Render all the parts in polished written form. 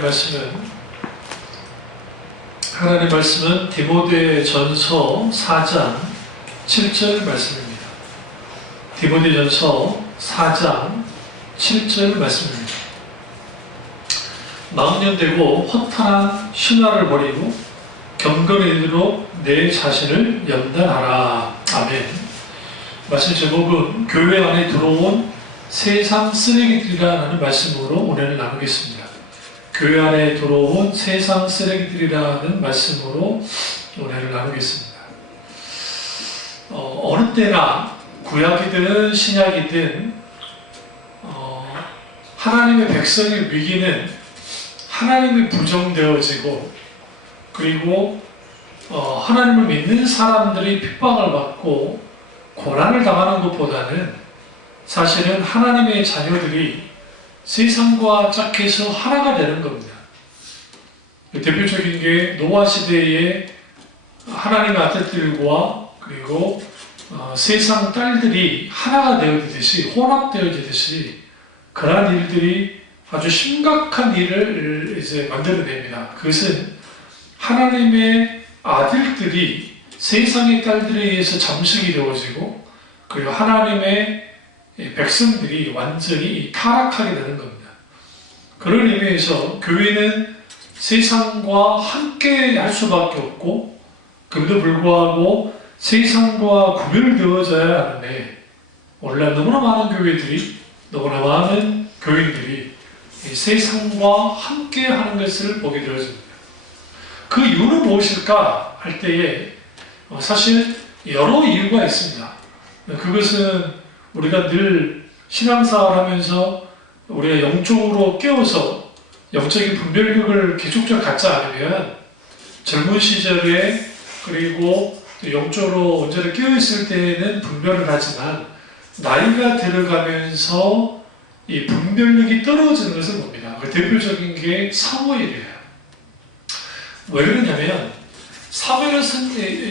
말씀입니다. 하나님 말씀은 디모데전서 4장 7절 말씀입니다. 디모데전서 4장 7절 말씀입니다. 40년 되고 허탄한 신화를 버리고 경건이도록 내 자신을 연단하라. 아멘. 말씀 제목은 교회 안에 들어온 세상 쓰레기들이라는 말씀으로 오늘 나누겠습니다. 교회 안에 들어온 세상 쓰레기들이라는 말씀으로 오늘 나누겠습니다. 어느 때나 구약이든 신약이든 하나님의 백성의 위기는 하나님이 부정되어지고, 그리고 하나님을 믿는 사람들이 핍박을 받고 고난을 당하는 것보다는 사실은 하나님의 자녀들이 세상과 짝해서 하나가 되는 겁니다. 대표적인 게 노아 시대에 하나님의 아들들과 그리고 세상 딸들이 하나가 되어지듯이, 혼합되어지듯이 그러한 일들이 아주 심각한 일을 이제 만들어냅니다. 그것은 하나님의 아들들이 세상의 딸들에 의해서 잠식이 되어지고, 그리고 하나님의 백성들이 완전히 타락하게 되는 겁니다. 그런 의미에서 교회는 세상과 함께 할 수밖에 없고, 그럼에도 불구하고 세상과 구별되어져야 하는데, 오늘날 너무나 많은 교회들이, 너무나 많은 교인들이 세상과 함께 하는 것을 보게 되어집니다. 그 이유는 무엇일까 할 때에 사실 여러 이유가 있습니다. 그것은 우리가 늘 신앙생활 하면서 우리가 영적으로 깨어서 영적인 분별력을 계속적으로 갖지 않으면 젊은 시절에, 그리고 영적으로 온전히 깨어있을 때에는 분별을 하지만 나이가 들어가면서 이 분별력이 떨어지는 것을 봅니다. 그 대표적인 게 사무엘이에요. 왜 그러냐면 사무엘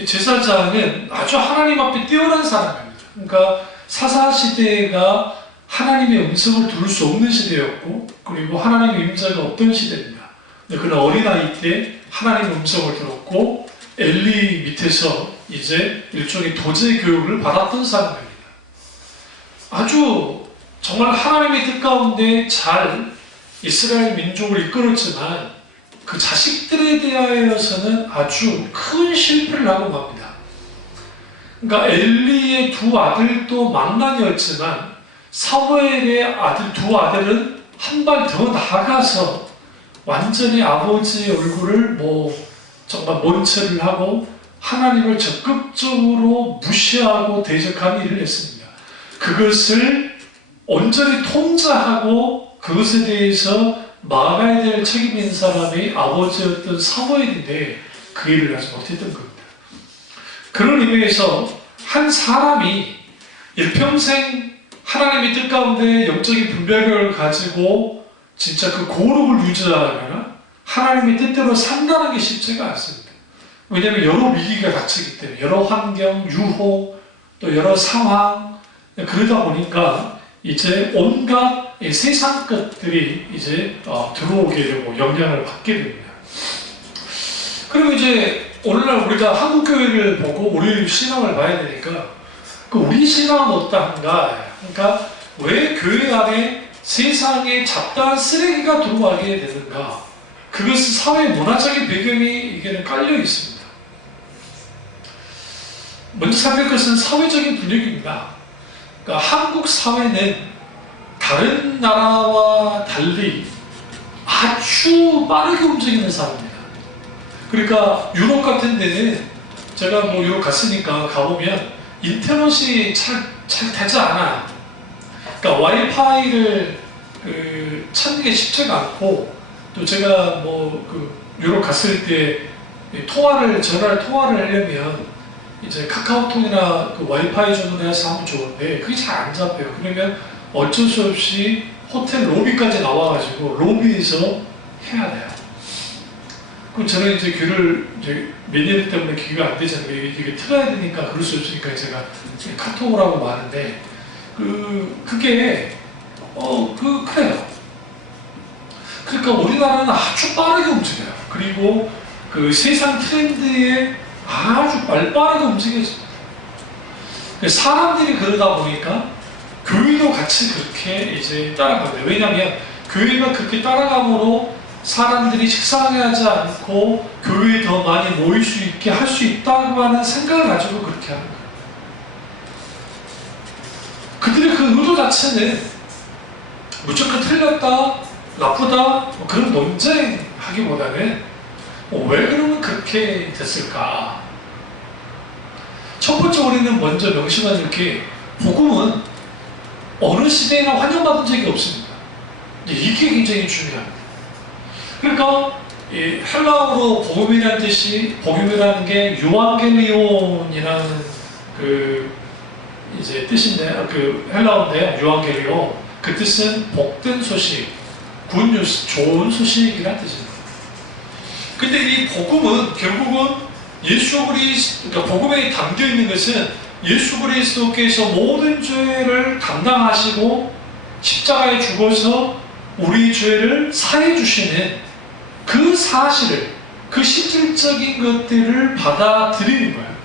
제사장은 아주 하나님 앞에 뛰어난 사람입니다. 그러니까 사사시대가 하나님의 음성을 들을 수 없는 시대였고, 그리고 하나님의 임재가 없던 시대입니다. 그는 어린아이 때 하나님의 음성을 들었고 엘리 밑에서 이제 일종의 도제 교육을 받았던 사람입니다. 아주 정말 하나님의 뜻 가운데 잘 이스라엘 민족을 이끌었지만 그 자식들에 대하여서는 아주 큰 실패를 하고 맙니다. 그러니까 엘리의 두 아들도 망나니였지만 사무엘의 두 아들은 한 발 더 나아가서 완전히 아버지의 얼굴을 정말 먼체를 하고 하나님을 적극적으로 무시하고 대적하는 일을 했습니다. 그것을 온전히 통제하고 그것에 대해서 막아야 될 책임 있는 사람이 아버지였던 사무엘인데 그 일을 하지 못했던 겁니다. 그런 의미에서 한 사람이 일평생 하나님의 뜻 가운데 영적인 분별력을 가지고 진짜 그 고룩을 유지하려면 하나님의 뜻대로 산다는 게 쉽지가 않습니다. 왜냐하면 여러 위기가 닥치기 때문에, 여러 환경, 유혹, 또 여러 상황, 그러다 보니까 이제 온갖 세상 것들이 이제 들어오게 되고 영향을 받게 됩니다. 그리고 이제 오늘날 우리가 한국교회를 보고 우리 신앙을 봐야 되니까 그 우리 신앙은 어떠한가? 그러니까 왜 교회 안에 세상에 잡다한 쓰레기가 들어가게 되는가? 그것은 사회 문화적인 배경이 이게 깔려 있습니다. 먼저 살필 것은 사회적인 분위기입니다. 그러니까 한국 사회는 다른 나라와 달리 아주 빠르게 움직이는 사회입니다. 그러니까 유럽 같은 데는 제가 유럽 갔으니까 가보면 인터넷이 잘 되지 않아요. 그러니까 와이파이를 찾는 게 쉽지가 않고, 또 제가 유럽 갔을 때 전화를 하려면 이제 카카오톡이나 그 와이파이 전화를 해서 하면 좋은데 그게 잘 안 잡혀요. 그러면 어쩔 수 없이 호텔 로비까지 나와가지고 로비에서 해야 돼요. 그럼 저는 이제 귀를 몇 년 때문에 귀가 안 되잖아요. 이게 틀어야 되니까 그럴 수 없으니까 제가 카톡을 하고 마는데 그게 그래요. 그러니까 우리나라는 아주 빠르게 움직여요. 그리고 그 세상 트렌드에 아주 빠르게 움직여집니다. 사람들이 그러다 보니까 교회도 같이 그렇게 이제 따라갑니다. 왜냐하면 교회가 그렇게 따라감으로 사람들이 식상해하지 않고 교회에 더 많이 모일 수 있게 할 수 있다고 하는 생각을 가지고 그렇게 하는 거예요. 그들의 그 의도 자체는 무조건 틀렸다, 나쁘다 뭐 그런 논쟁하기보다는 왜 그러면 그렇게 됐을까? 첫 번째 우리는 먼저 명심할 게 복음은 어느 시대에나 환영받은 적이 없습니다. 이게 굉장히 중요합니다. 그러니까 이 헬라어로 복음이라는 뜻이 복음이라는 게 유앙겔리온이라는 그 이제 뜻인데 그 헬라어인데요. 유앙겔리온 그 뜻은 복된 소식, 굿뉴스, 좋은 소식이라는 뜻입니다. 근데 이 복음은 결국은 예수 그리스도, 그러니까 복음에 담겨 있는 것은 예수 그리스도께서 모든 죄를 담당하시고 십자가에 죽어서 우리 죄를 사해 주시는 그 사실을, 그 실질적인 것들을 받아들이는 거예요.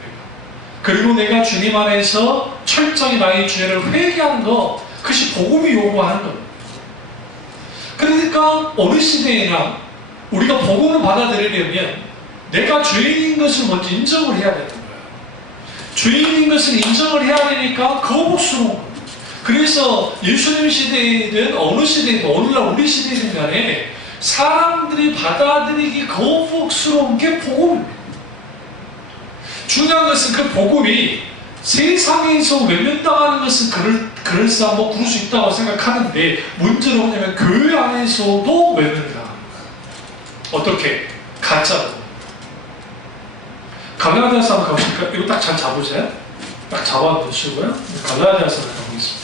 그리고 내가 주님 안에서 철저히 나의 죄를 회개하는 것, 그것이 복음이 요구하는 겁니다. 그러니까 어느 시대에나 우리가 복음을 받아들이려면 내가 죄인인 것을 먼저 인정을 해야 되는 거예요. 죄인인 것을 인정을 해야 되니까 거북스러운 거예요. 그래서 예수님 시대이든 어느 시대이든 오늘날 우리 시대이든 간에 사람들이 받아들이기 거북스러운 게 복음입니다. 중요한 것은 그 복음이 세상에서 외면당하는 것은 그럴싸하고 그럴 수 있다고 생각하는데 문제는 뭐냐면 교회 안에서도 외면당합니다. 어떻게? 가짜로. 갈라디아서 한번 가보실까요? 이거 딱 잘 잡으세요. 딱 잡아두시고요. 갈라디아서 한번 가보겠습니다.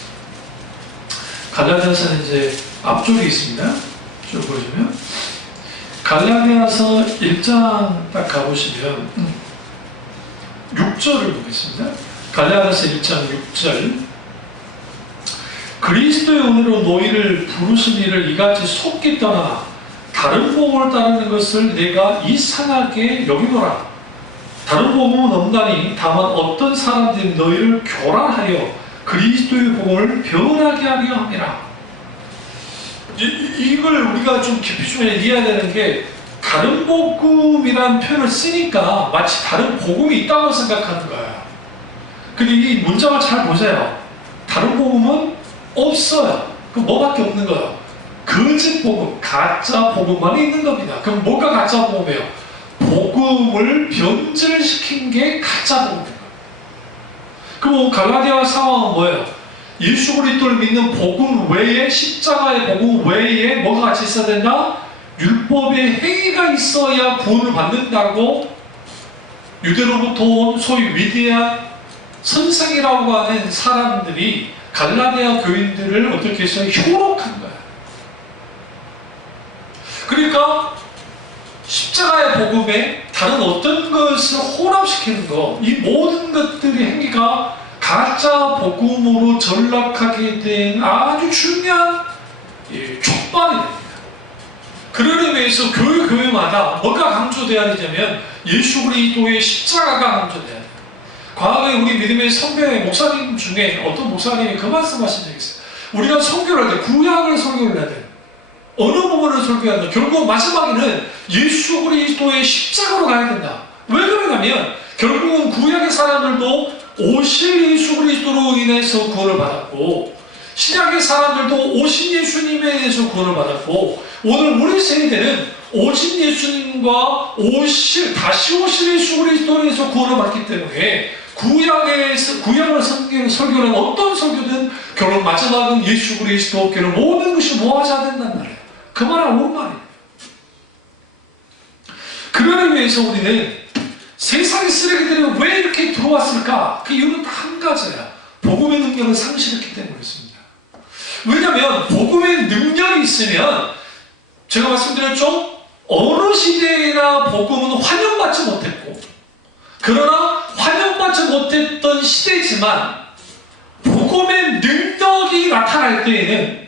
갈라디아서는 이제 앞쪽에 있습니다. 쭉 보시면 갈라디아서 1장 딱 가보시면 6절을 보겠습니다. 갈라디아서 1장 6절 그리스도의 은혜로 너희를 부르신 이를 이같이 속기 떠나 다른 복음을 따르는 것을 내가 이상하게 여기노라. 다른 복음은 없나니 다만 어떤 사람들이 너희를 교란하여 그리스도의 복음을 변하게 하려 함이라. 이걸 우리가 좀 깊이 좀 이해해야 되는 게 다른 복음이라는 표현을 쓰니까 마치 다른 복음이 있다고 생각하는 거예요. 근데 이 문장을 잘 보세요. 다른 복음은 없어요. 그럼 뭐밖에 없는 거예요? 거짓 복음, 가짜 복음만 있는 겁니다. 그럼 뭐가 가짜 복음이에요? 복음을 변질시킨 게 가짜 복음입니다. 그럼 갈라디아 상황은 뭐예요? 예수 그리스도를 믿는 복음 외에 십자가의 복음 외에 뭐가 같이 있어야 된다? 율법의 행위가 있어야 구원을 받는다고 유대로부터 온 소위 위대한 선생이라고 하는 사람들이 갈라디아 교인들을 어떻게 해서 효력한 거예요. 그러니까 십자가의 복음에 다른 어떤 것을 혼합시키는 것, 이 모든 것들의 행위가 가짜 복음으로 전락하게 된 아주 중요한 촉발이 됩니다. 그러기 위해서 교회마다 뭐가 강조되어야 되냐면 예수 그리스도의 십자가가 강조되어야 돼요. 과거에 우리 믿음의 선배 목사님 중에 어떤 목사님이 그 말씀하신 적이 있어요. 우리가 설교를 할 때 구약을 설교를 해야 돼요. 어느 부분을 설교해야 된다. 결국 마지막에는 예수 그리스도의 십자가로 가야 된다. 왜 그러냐면 결국은 구약의 사람들도 오실 예수 그리스도로 인해서 구원을 받았고 신약의 사람들도 오신 예수님에 의해서 구원을 받았고 오늘 우리 세대는 오신 예수님과 다시 오실 예수 그리스도로 인해서 구원을 받기 때문에 구약을 설교는 어떤 설교든 결국 마지막은 예수 그리스도 결국 모든 것이 모아져야 된단 말이에요. 그 말은 옳은 말이에요. 그러기 위해서 우리는 세상의 쓰레기들이 왜 이렇게 들어왔을까? 그 이유는 딱 한 가지예요. 복음의 능력을 상실했기 때문이었습니다. 왜냐하면 복음의 능력이 있으면 제가 말씀드렸죠? 어느 시대에나 복음은 환영받지 못했고 그러나 환영받지 못했던 시대지만 복음의 능력이 나타날 때에는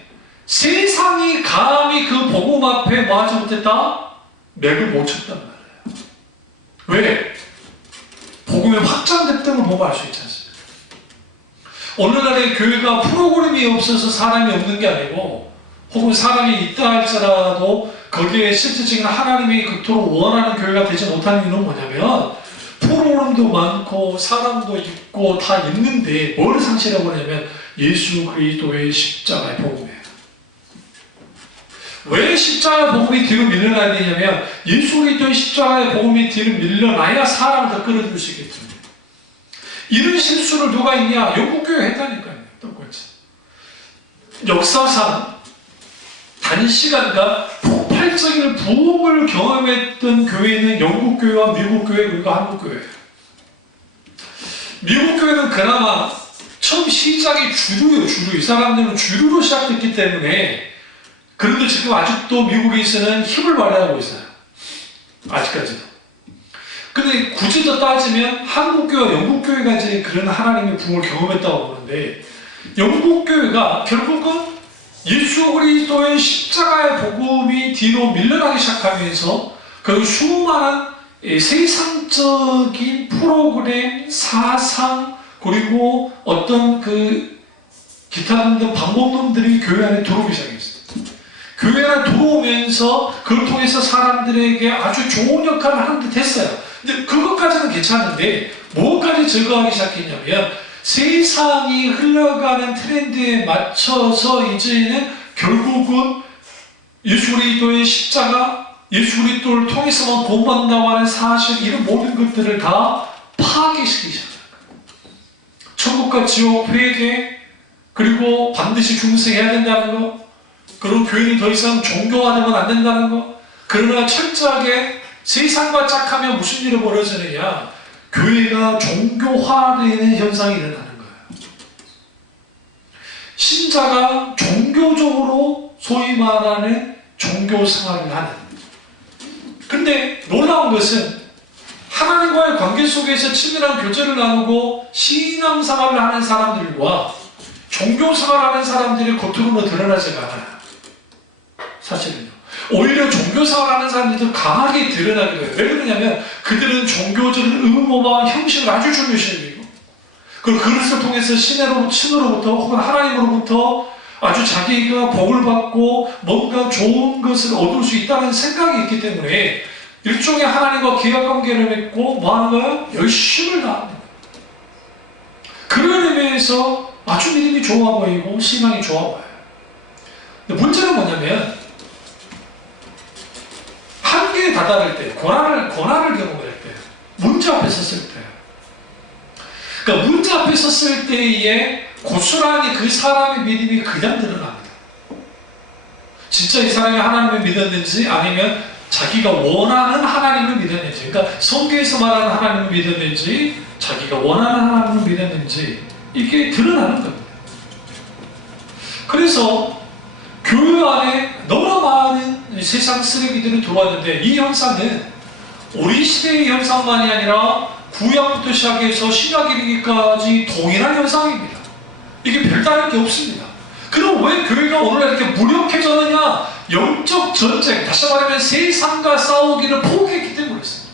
세상이 감히 그 복음 앞에 뭐 하지 못했다? 맥을 못 쳤단 말이에요. 왜? 복음이 확장됐다는 걸 보고 알 수 있지 않습니까? 오늘날의 교회가 프로그램이 없어서 사람이 없는 게 아니고, 혹은 사람이 있다 할지라도 거기에 실질적인 하나님이 그토록 원하는 교회가 되지 못하는 이유는 뭐냐면, 프로그램도 많고 사람도 있고 다 있는데 뭘 상실하고 하냐면 예수 그리스도의 십자가의 복음이에요. 왜 십자가 복음이 뒤로 밀려나야 되냐면, 예수 그리스도의 십자가의 복음이 뒤로 밀려나야 사람을 더 끌어들일 수 있기 때문에. 이런 실수를 누가 했냐? 영국교회가 했다니까요. 똑같이. 역사상 단시간과 폭발적인 부흥을 경험했던 교회는 영국교회와 미국교회 그리고 한국교회예요. 미국교회는 그나마 처음 시작이 주류예요. 주류. 이 사람들은 주류로 시작됐기 때문에. 그런데 지금 아직도 미국에서는 힘을 발휘하고 있어요. 아직까지도. 근데 굳이 더 따지면 한국교회와 영국교회가 이제 그런 하나님의 부흥을 경험했다고 보는데, 영국교회가 결국은 예수 그리스도의 십자가의 복음이 뒤로 밀려나기 시작하면서 그 수많은 세상적인 프로그램, 사상, 그리고 어떤 그 기타 등등 방법론들이 교회 안에 들어오기 시작했어요. 교회 안에 들어오면서 그걸 통해서 사람들에게 아주 좋은 역할을 하는 듯 했어요. 근데 그것까지는 괜찮은데 뭐까지 제거하기 시작했냐면, 세상이 흘러가는 트렌드에 맞춰서 이제는 결국은 예수 그리스도의 십자가, 예수 그리스도를 통해서만 구원받는다고 하는 사실, 이런 모든 것들을 다 파괴시키기 시작합니다. 천국과 지옥, 회개, 그리고 반드시 중생해야 된다는 거, 그리고 교회는 더 이상 종교화되면 안 된다는 거. 그러나 철저하게 세상과 짝하면 무슨 일이 벌어지느냐? 교회가 종교화되는 현상이 일어나는 거예요. 신자가 종교적으로 소위 말하는 종교 생활을 하는. 근데 놀라운 것은 하나님과의 관계 속에서 친밀한 교제를 나누고 신앙생활을 하는 사람들과 종교생활을 하는 사람들이 겉으로 드러나지가 않아요. 사실은요. 오히려 종교생활을 하는 사람들이 더 강하게 드러나게 돼요. 왜 그러냐면 그들은 종교적인 의무와 형식을 아주 중요시 여기고, 그리고 그것을 통해서 신으로부터 혹은 하나님으로부터 아주 자기가 복을 받고 뭔가 좋은 것을 얻을 수 있다는 생각이 있기 때문에 일종의 하나님과 계약관계를 맺고 뭐 하는 거예요? 열심을 다하는 거예요. 그런 의미에서 아주 믿음이 좋아 보이고 신앙이 좋아 보여요. 근데 문제는 뭐냐면, 한계에 다다를 때, 고난을 경험할 때, 문제 앞에 섰을 때, 그러니까 문제 앞에 섰을 때에 고스란히 그 사람의 믿음이 그냥 드러납니다. 진짜 이 사람이 하나님을 믿었는지, 아니면 자기가 원하는 하나님을 믿었는지, 그러니까 성경에서 말하는 하나님을 믿었는지, 자기가 원하는 하나님을 믿었는지, 이게 드러나는 겁니다. 그래서 교회 안에 너무나 많은 세상 쓰레기들이 들어왔는데, 이 현상은 우리 시대의 현상만이 아니라 구약부터 시작해서 신약 이르기까지 동일한 현상입니다. 이게 별다른 게 없습니다. 그럼 왜 교회가 오늘날 이렇게 무력해졌느냐? 영적 전쟁, 다시 말하면 세상과 싸우기를 포기했기 때문에 그렇습니다.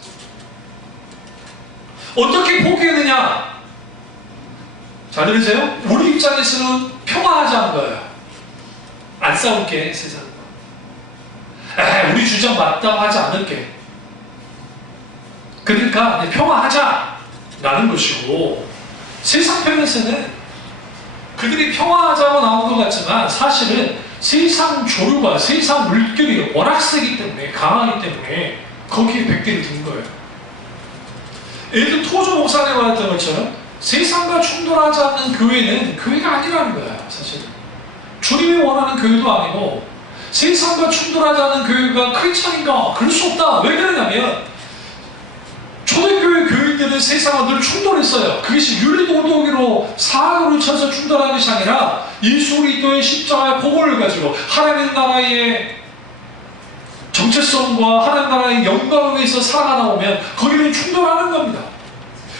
어떻게 포기했느냐? 잘 들으세요? 우리 입장에서는 평화하자는 거예요. 안 싸울게, 세상과. 우리 주장 맞다고 하지 않을게. 그러니까 평화하자라는 것이고, 세상 편에서는 그들이 평화하자고 나온 것 같지만 사실은 세상 조류가, 세상 물결이 워낙 세기 때문에, 강하기 때문에 거기에 백대를 둔 거예요. 예를 들어 토조 목사님 말했던 것처럼 세상과 충돌하지 않는 교회는 교회가 아니라는 거야. 사실은 주님이 원하는 교회도 아니고, 세상과 충돌하지 않는 교회가 크리스찬인가? 그럴 수 없다. 왜 그러냐면 초대교회 교인들은 세상과 늘 충돌했어요. 그것이 윤리도덕으로 사고를 쳐서 충돌하는 것이 아니라 예수 그리스도의 십자가의 복음을 가지고 하나님 나라의 정체성과 하나님 나라의 영광을 위해서 살아가다 보면 거기는 충돌하는 겁니다.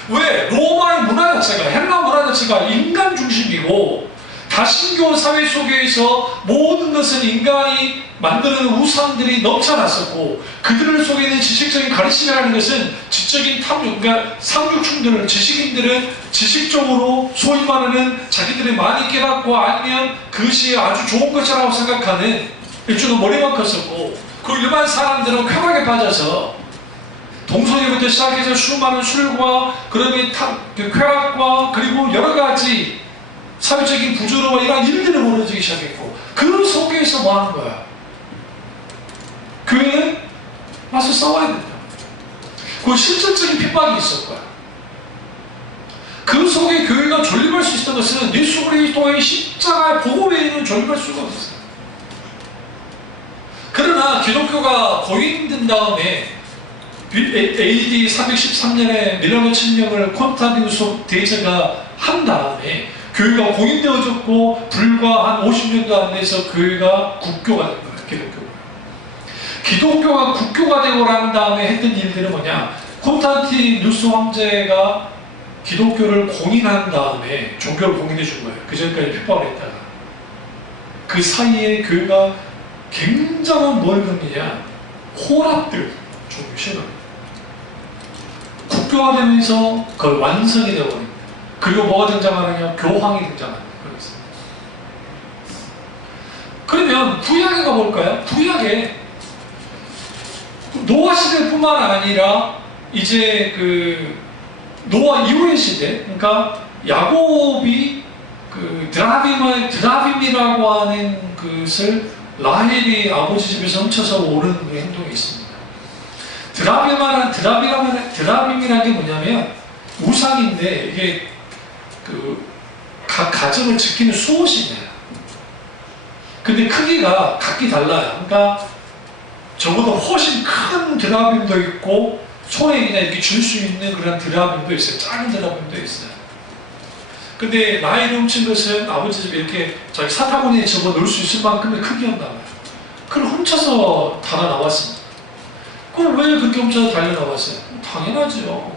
왜? 로마의 문화 자체가, 헬라 문화 자체가 인간 중심이고 다신교 사회 속에서 모든 것은 인간이 만드는 우상들이 넘쳐났었고, 그들 속에 있는 지식적인 가르침이라는 것은 지적인 탐욕, 그러니까 상류층들은, 지식인들은 지식적으로 소위 말하는 자기들이 많이 깨닫고 알면 그것이 아주 좋은 것이라고 생각하는 일종의 머리만 컸었고, 그 일반 사람들은 쾌락에 빠져서 동성애부터 시작해서 수많은 술과 그다음에 쾌락과 그리고 여러 가지 사회적인 부조로와 이러한 일들이 벌어지기 시작했고, 그 속에서 뭐 하는 거야? 교회는 와서 싸워야 된다. 그 실질적인 핍박이 있을 거야. 그 속에 교회가 존립할 수 있었던 것은 예수 그리스도의 십자가의 복음 외에는 존립할 수가 없었어요. 그러나 기독교가 고인된 다음에 AD 313년에 밀라노 침략을 콘스탄티누스 대제가 한 다음에 교회가 공인되어졌고, 불과 한 50년도 안 돼서 교회가 국교가 된 거예요. 기독교가 국교가 되고 난 다음에 했던 일들은 뭐냐? 콘스탄티누스 황제가 기독교를 공인한 다음에 종교를 공인해 준 거예요. 그 전까지 핍박을 했다가. 그 사이에 교회가 굉장한 뭘 겪느냐? 혼합들 종교 신앙. 국교가 되면서 그걸 완성이 되어버립니다. 그리고 뭐가 등장하느냐? 교황이 등장합니다. 그러면 구약에 가볼까요? 구약에 노아 시대뿐만 아니라 이제 그 노아 이후의 시대, 그러니까 야곱이 그 드라빔이라고 하는 것을 라헬이 아버지 집에서 훔쳐서 오른 행동이 있습니다. 드라빔이라는 게 뭐냐면 우상인데, 이게 그 각 가정을 지키는 수호신이에요. 근데 크기가 각기 달라요. 그러니까 저보다 훨씬 큰 드라빔도 있고, 손에 그냥 이렇게 줄 수 있는 그런 드라빔도 있어요. 작은 드라빔도 있어요. 근데 라헬이 훔친 것은 아버지 집에 이렇게 자기 사타구니에 접어 넣을 수 있을 만큼의 크기였나 봐요. 그걸 훔쳐서 달아 나왔습니다. 그럼 왜 그렇게 훔쳐서 달려 나왔어요? 당연하죠.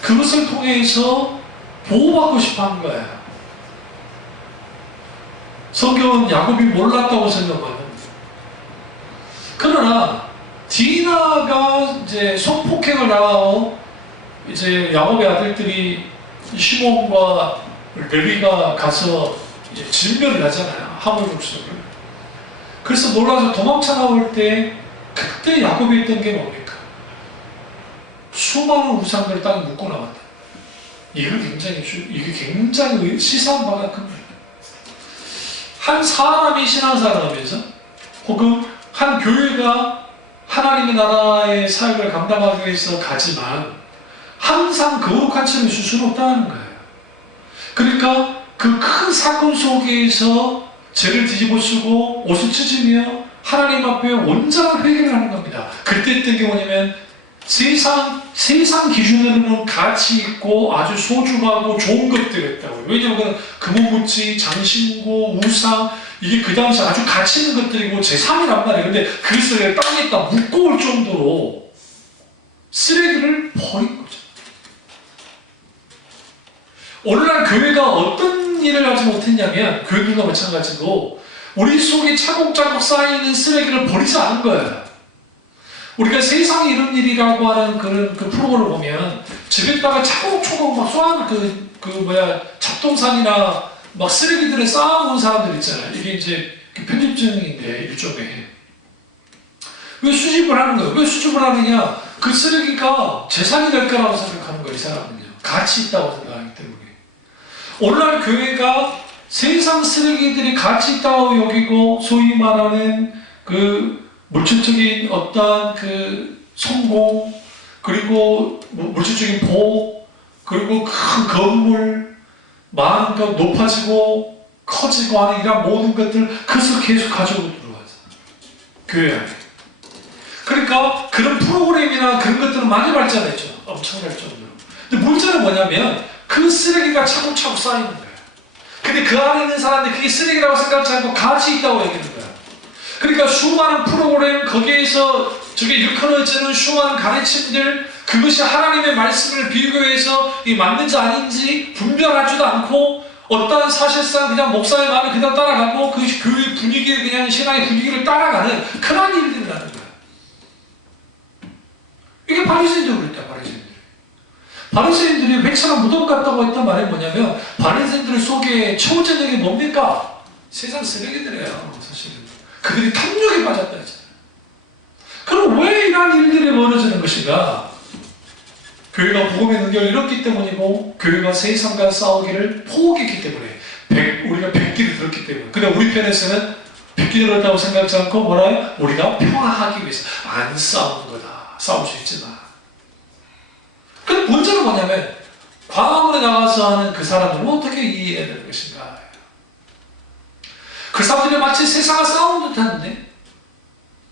그것을 통해서 보호받고 싶어 한 거예요. 성경은 야곱이 몰랐다고 생각하는. 그러나 디나가 이제 성폭행을 당하고, 이제 야곱의 아들들이 시몬과 레위가 가서 이제 진멸을 하잖아요. 하물 족속을. 그래서 놀라서 도망쳐 나올 때, 그때 야곱이 했던 게 뭡니까? 수많은 우상들을 땅에 묶고 나왔다. 이게 굉장히 시사한 바가 큽니다. 한 사람이 신앙생활을 하면서, 혹은 한 교회가 하나님의 나라의 사역을 감당하기 위해서 가지만 항상 거룩한 채로 있을 수는 없다는 거예요. 그러니까 그 큰 사건 속에서 죄를 뒤집어쓰고 옷을 찢으며 하나님 앞에 온전한 회개를 하는 겁니다. 그때 했던 게 뭐냐면, 세상 기준으로는 가치 있고 아주 소중하고 좋은 것들이었다고요. 왜냐하면 금은무치, 장신구, 우상, 이게 그 당시 아주 가치 있는 것들이고 제3이란 말이에요. 근데 그것을 땅에다 묶어올 정도로 쓰레기를 버린 거죠. 오늘날 교회가 어떤 일을 하지 못했냐면, 교회들과 마찬가지로 우리 속에 차곡차곡 쌓이는 쓰레기를 버리지 않은 거예요. 우리가 세상에 이런 일이라고 하는 그런 그 프로그램을 보면 집에다가 차곡차곡 막 쏘아놓은 잡동산이나 막 쓰레기들을 쌓아놓은 사람들 있잖아요. 이게 이제 편집증인데, 일종의. 왜 수집을 하는 거예요? 왜 수집을 하느냐? 그 쓰레기가 재산이 될 거라고 생각하는 거예요, 이 사람은요. 가치 있다고 생각하기 때문에. 오늘날 교회가 세상 쓰레기들이 가치 있다고 여기고, 소위 말하는 그 물질적인 어떠한 그 성공, 그리고 물질적인 복, 그리고 큰 건물, 많은 것 높아지고 커지고 하는 이런 모든 것들, 그것을 계속 가지고 들어와서 교회 안에. 그러니까 그런 프로그램이나 그런 것들은 많이 발전했죠. 엄청날 정도로. 근데 문제는 뭐냐면, 그 쓰레기가 차곡차곡 쌓이는 거예요. 근데 그 안에 있는 사람들이 그게 쓰레기라고 생각하지 않고 가치 있다고 얘기하는 거예요. 그러니까 수많은 프로그램, 거기에서 저게 일컬어지는 수많은 가르침들, 그것이 하나님의 말씀을 비교해서 이 맞는지 아닌지 분별하지도 않고 어떤 사실상 그냥 목사의 말을 그냥 따라가고 그 교회 분위기에 그냥 신앙의 분위기를 따라가는 그런 일들이 나는 거야. 이게 바리새인들이 그랬다. 바리새인들이 회처럼 무덤 같다고 했던 말이 뭐냐면 바리새인들 속에 채워지는 게 뭡니까? 세상 쓰레기들이에요. 사실은 그들이 탐욕에 빠졌다 했잖아요. 그럼 왜 이러한 일들이 벌어지는 것인가? 교회가 복음의 능력을 잃었기 때문이고 교회가 세상과 싸우기를 포기했기 때문에 우리가 백기를 들었기 때문에. 근데 우리 편에서는 백기를 들었다고 생각하지 않고 뭐라요? 우리가 평화하기 위해서 안 싸우는 거다. 싸울 수 있지만. 근데 문제는 뭐냐면 광화문에 나가서 하는 그 사람들은 어떻게 이해해야 되는 것인가? 그 사람들이 마치 세상과 싸우는 듯 하는데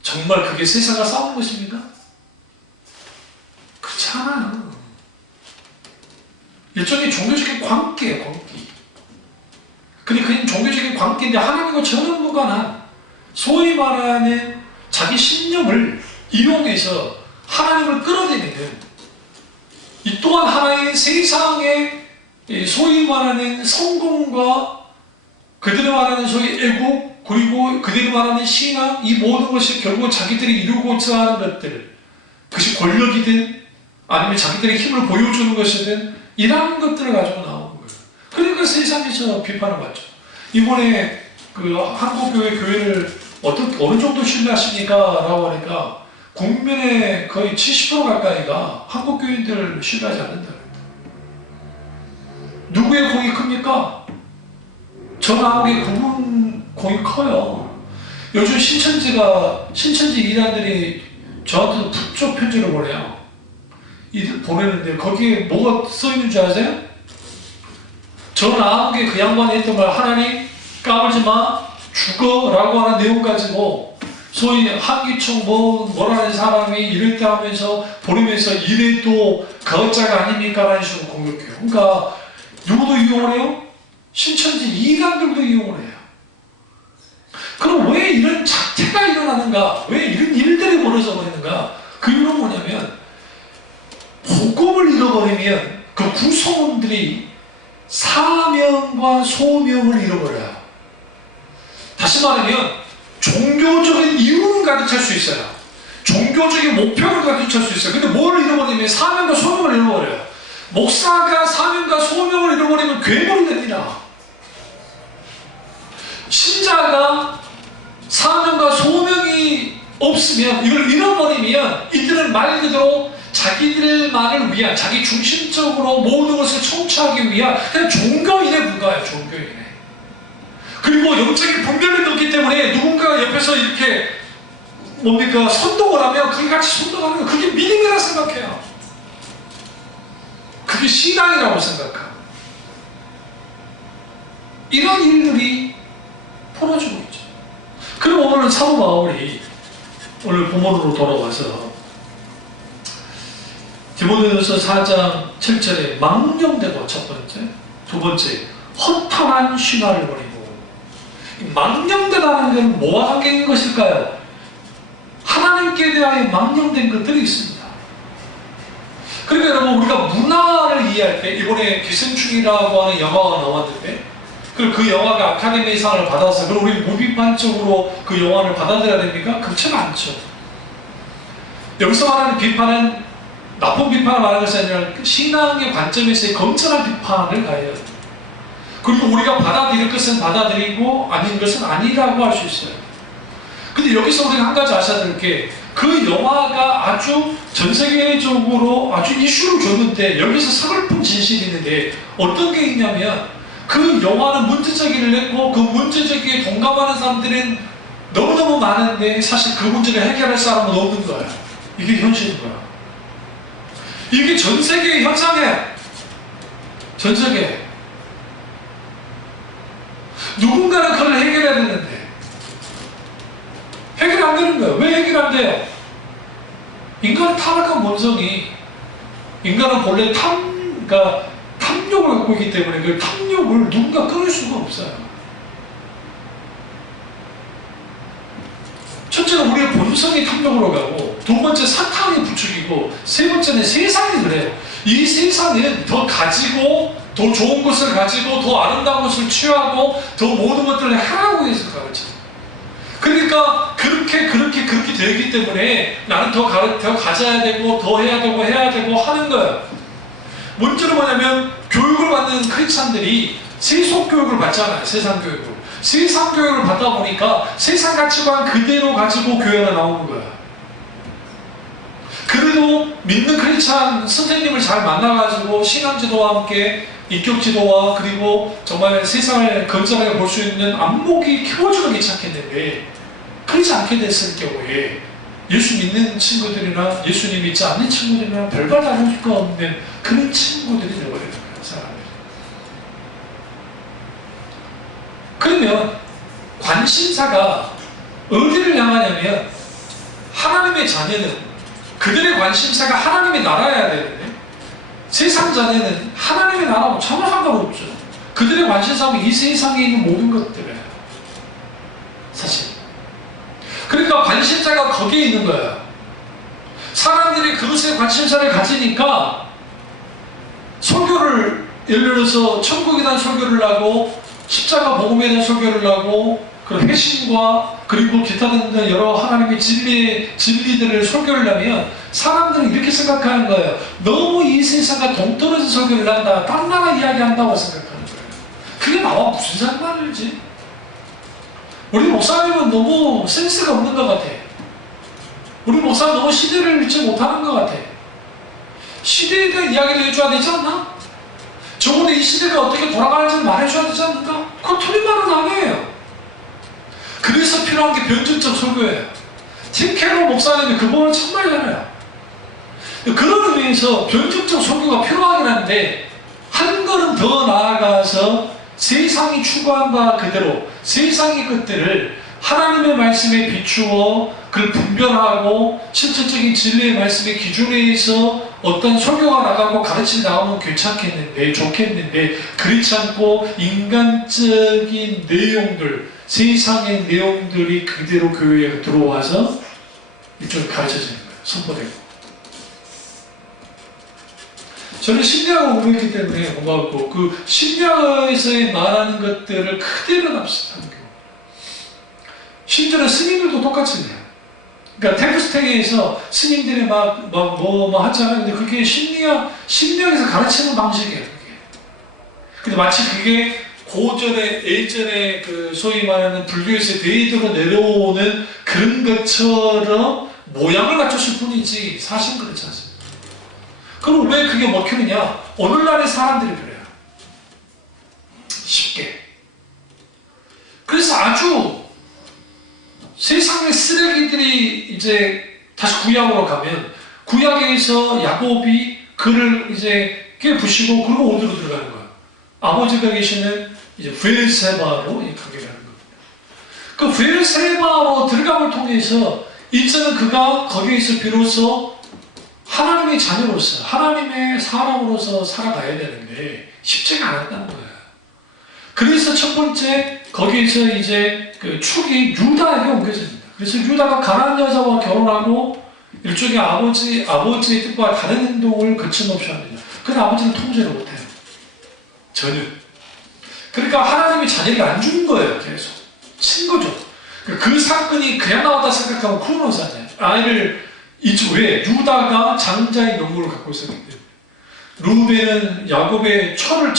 정말 그게 세상과 싸우는 것입니까? 그렇지 않아요. 일종의 종교적인 관계예요, 관계. 근데 그 종교적인 관계인데 하나님과 전혀 무관한 소위 말하는 자기 신념을 이용해서 하나님을 끌어들이는 이 또한 하나의 세상의 소위 말하는 성공과 그들이 말하는 소위 애국 그리고 그들이 말하는 신앙 이 모든 것이 결국 자기들이 이루고자 하는 것들 그것이 권력이든 아니면 자기들의 힘을 보여주는 것이든 이러한 것들을 가지고 나오는 거예요. 그러니까 세상에서 비판을 받죠. 이번에 그 한국교회 교회를 어느 정도 신뢰하십니까? 라고 하니까 국민의 거의 70% 가까이가 한국교인들을 신뢰하지 않는다. 누구의 공이 큽니까? 전한국의 공이 커요. 요즘 신천지 이단들이 저한테도 북쪽 편지를 보내요. 보내는데 거기에 뭐가 써있는 줄 아세요? 전한국의 그 양반이 했던 말 하나님 까불지 마 죽어 라고 하는 내용 가지고 소위 한기총 뭐라는 사람이 이럴 때 하면서 보내면서 이래도 거짜가 아닙니까? 라는 식으로 공격해요. 그러니까 누구도 이용을 해요? 신천지 이단들도 이용을 해요. 그럼 왜 이런 자태가 일어나는가? 왜 이런 일들이 벌어져 버리는가? 그 이유는 뭐냐면 복음을 잃어버리면 그 구성원들이 사명과 소명을 잃어버려요. 다시 말하면 종교적인 이유는 가득 찰 수 있어요. 종교적인 목표를 가득 찰 수 있어요. 근데 뭘 잃어버리면 사명과 소명을 잃어버려요. 목사가 사명과 소명을 잃어버리면 괴물이 됩니다. 신자가 사명과 소명이 없으면 이걸 잃어버리면 이들은 말 그대로 자기들만을 위한 자기 중심적으로 모든 것을 청취하기 위한 그냥 종교인에 불과해요. 종교인에. 그리고 영적인 분별력이 없기 때문에 누군가 옆에서 이렇게 뭡니까 선동을 하면 그게 같이 선동하는 거 그게 믿음이라 생각해요. 그게 신앙이라고 생각하고 이런 일들이 벌어지고 있죠. 그럼 오늘은 사도 바울이 오늘 본문으로 돌아와서 디모데전서 4장 7절에 망령되고 첫 번째, 두 번째 허탄한 신화를 버리고 망령되다는 것은 뭐와 관계 있는 것일까요? 하나님께 대하여 망령된 것들이 있습니다. 그러니까 여러분 우리가 문화를 이해할 때 이번에 기생충이라고 하는 영화가 나왔는데 그 영화가 아카데미 상을 받아서 그럼 우리 무비판적으로 그 영화를 받아들여야 됩니까? 그렇지는 않죠. 여기서 말하는 비판은 나쁜 비판을 말하는 것이 아니라 신앙의 관점에서의 건전한 비판을 가해야 돼요. 그리고 우리가 받아들일 것은 받아들이고 아닌 것은 아니라고 할 수 있어요. 근데 여기서 우리가 한 가지 아셔야 될 게 그 영화가 아주 전 세계적으로 아주 이슈를 줬는데 여기서 서글픈 진실이 있는데 어떤 게 있냐면 그 영화는 문제제기를 했고 그 문제제기에 동감하는 사람들은 너무너무 많은데 사실 그 문제를 해결할 사람은 없는 거예요. 이게 현실인 거야. 이게 전 세계의 현상이에요. 전 세계. 누군가는 그걸 해결해야 되는데 해결 안 되는 거예요. 왜 해결 안 돼요? 인간의 타락한 본성이 인간은 본래 그러니까 탐욕을 갖고 있기 때문에 그 탐욕을 누군가 끊을 수가 없어요. 첫째는 우리의 본성이 탐욕으로 가고 두 번째 사탄이 부추기고 세 번째는 세상이 그래요. 이 세상은 더 가지고 더 좋은 것을 가지고 더 아름다운 것을 취하고 더 모든 것들을 하라고 해서 가르쳐요. 그러니까 그렇게 되기 때문에 나는 더 가져야 되고 더 해야 되고 하는 거예요. 문제는 뭐냐면 교육을 받는 크리스찬들이 세속 교육을 받잖아요. 세상 교육을. 세상 교육을 받다 보니까 세상 가치관 그대로 가지고 교회가 나오는 거야. 그래도 믿는 크리스찬 선생님을 잘 만나가지고 신앙지도와 함께 인격지도와 그리고 정말 세상을 건전하게 볼 수 있는 안목이 키워주는 게 착했는데 그렇지 않게 됐을 경우에 예수 믿는 친구들이나 예수님 믿지 않는 친구들이나 별반 다를 거 없는 그런 친구들이 되어버리는 거예요. 사람들이. 그러면 관심사가 어디를 향하냐면 하나님의 자녀는 그들의 관심사가 하나님의 나라여야 되는데 세상 자녀는 하나님의 나라하고 전혀 상관없죠. 그들의 관심사는 이 세상에 있는 모든 것들이에요. 사실. 그러니까 관심사가 거기에 있는 거예요. 사람들이 그것에 관심사를 가지니까 설교를 예를 들어서 천국에 대한 설교를 하고 십자가 복음에 대한 설교를 하고 그런 회심과 그리고 기타 등등 여러 하나님의 진리들을 설교를 하면 사람들은 이렇게 생각하는 거예요. 너무 이 세상과 동떨어진 설교를 한다. 딴 나라 이야기한다고 생각하는 거예요. 그게 나와 무슨 상관이지? 우리 목사님은 너무 센스가 없는 것 같아. 우리 목사는 너무 시대를 읽지 못하는 것 같아. 시대에 대한 이야기를 해줘야 되지 않나? 적어도 이 시대가 어떻게 돌아가는지 말해줘야 되지 않는가? 그건 틀린 말은 아니에요. 그래서 필요한 게 변증적 설교예요. 팀 캐롤 목사님이 그 부분을 정말 잘해요. 그런 의미에서 변증적 설교가 필요하긴 한데 한 걸음 더 나아가서 세상이 추구한 바 그대로 세상의 것들을 하나님의 말씀에 비추어 그걸 분별하고 실질적인 진리의 말씀의 기준에 의해서 어떤 설교가 나가고 가르침이 나오면 괜찮겠는데 좋겠는데 그렇지 않고 인간적인 내용들 세상의 내용들이 그대로 교회에 들어와서 이쪽을 가르쳐지는 거예요. 선포되고. 저는 심리학을 공부했기 때문에 뭔가 그 심리학에서 말하는 것들을 그대로 납득하는 경우. 심지어는 스님들도 똑같이 해요. 그러니까 템플스테이에서 스님들이 뭐 하잖아요. 근데 그게 심리학에서 가르치는 방식이에요. 그게. 근데 마치 그게 예전에 그 소위 말하는 불교에서 대의도로 내려오는 그런 것처럼 모양을 갖췄을 뿐이지 사실은 그렇지 않습니다. 그럼 왜 그게 먹히느냐? 오늘날의 사람들이 그래요. 쉽게. 그래서 아주 세상의 쓰레기들이 이제 다시 구약으로 가면 구약에서 야곱이 그를 이제 깨부시고 그리고 어디로 들어가는 거야? 아버지가 계시는 이제 브엘세바로 가게 되는 겁니다. 그 브엘세바로 들어감을 통해서 이제는 그가 거기에서 비로소 하나님의 자녀로서 하나님의 사람으로서 살아가야 되는데 쉽지가 않았다는 거예요. 그래서 첫 번째 거기에서 이제 그 축이 유다에게 옮겨집니다. 그래서 유다가 가나안 여자와 결혼하고 일종의 아버지의 뜻과 다른 행동을 거침없이 합니다. 근데 아버지는 통제를 못해요. 전혀. 그러니까 하나님이 자녀를 안 준 거예요. 계속. 친 거죠. 그 사건이 그냥 나왔다 생각하면 크로노스잖아요. 아이를 왜? 유다가 장자의 명분을 갖고 있었기 때문에. 루벤은 야곱의 척을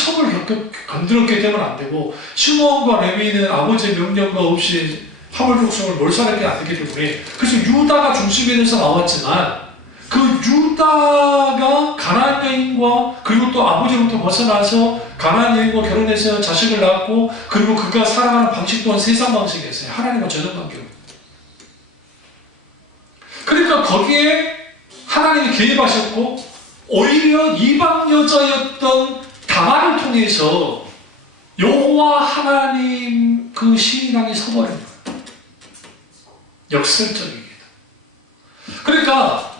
건드렸기 때문에 안 되고 시므온과 레위는 아버지의 명령과 없이 하물 족속을 몰살하게 안 되기 때문에 그래서 유다가 중심에 대해서 나왔지만 그 유다가 가나안 여인과 그리고 또 아버지로부터 벗어나서 가나안 여인과 결혼해서 자식을 낳았고 그리고 그가 살아가는 방식 또한 세상 방식이었어요. 하나님과 전형관계로. 그러니까 거기에 하나님이 개입하셨고 오히려 이방 여자였던 다말을 통해서 여호와 하나님 그 신앙이 서버린 거예요. 역설적입니다. 그러니까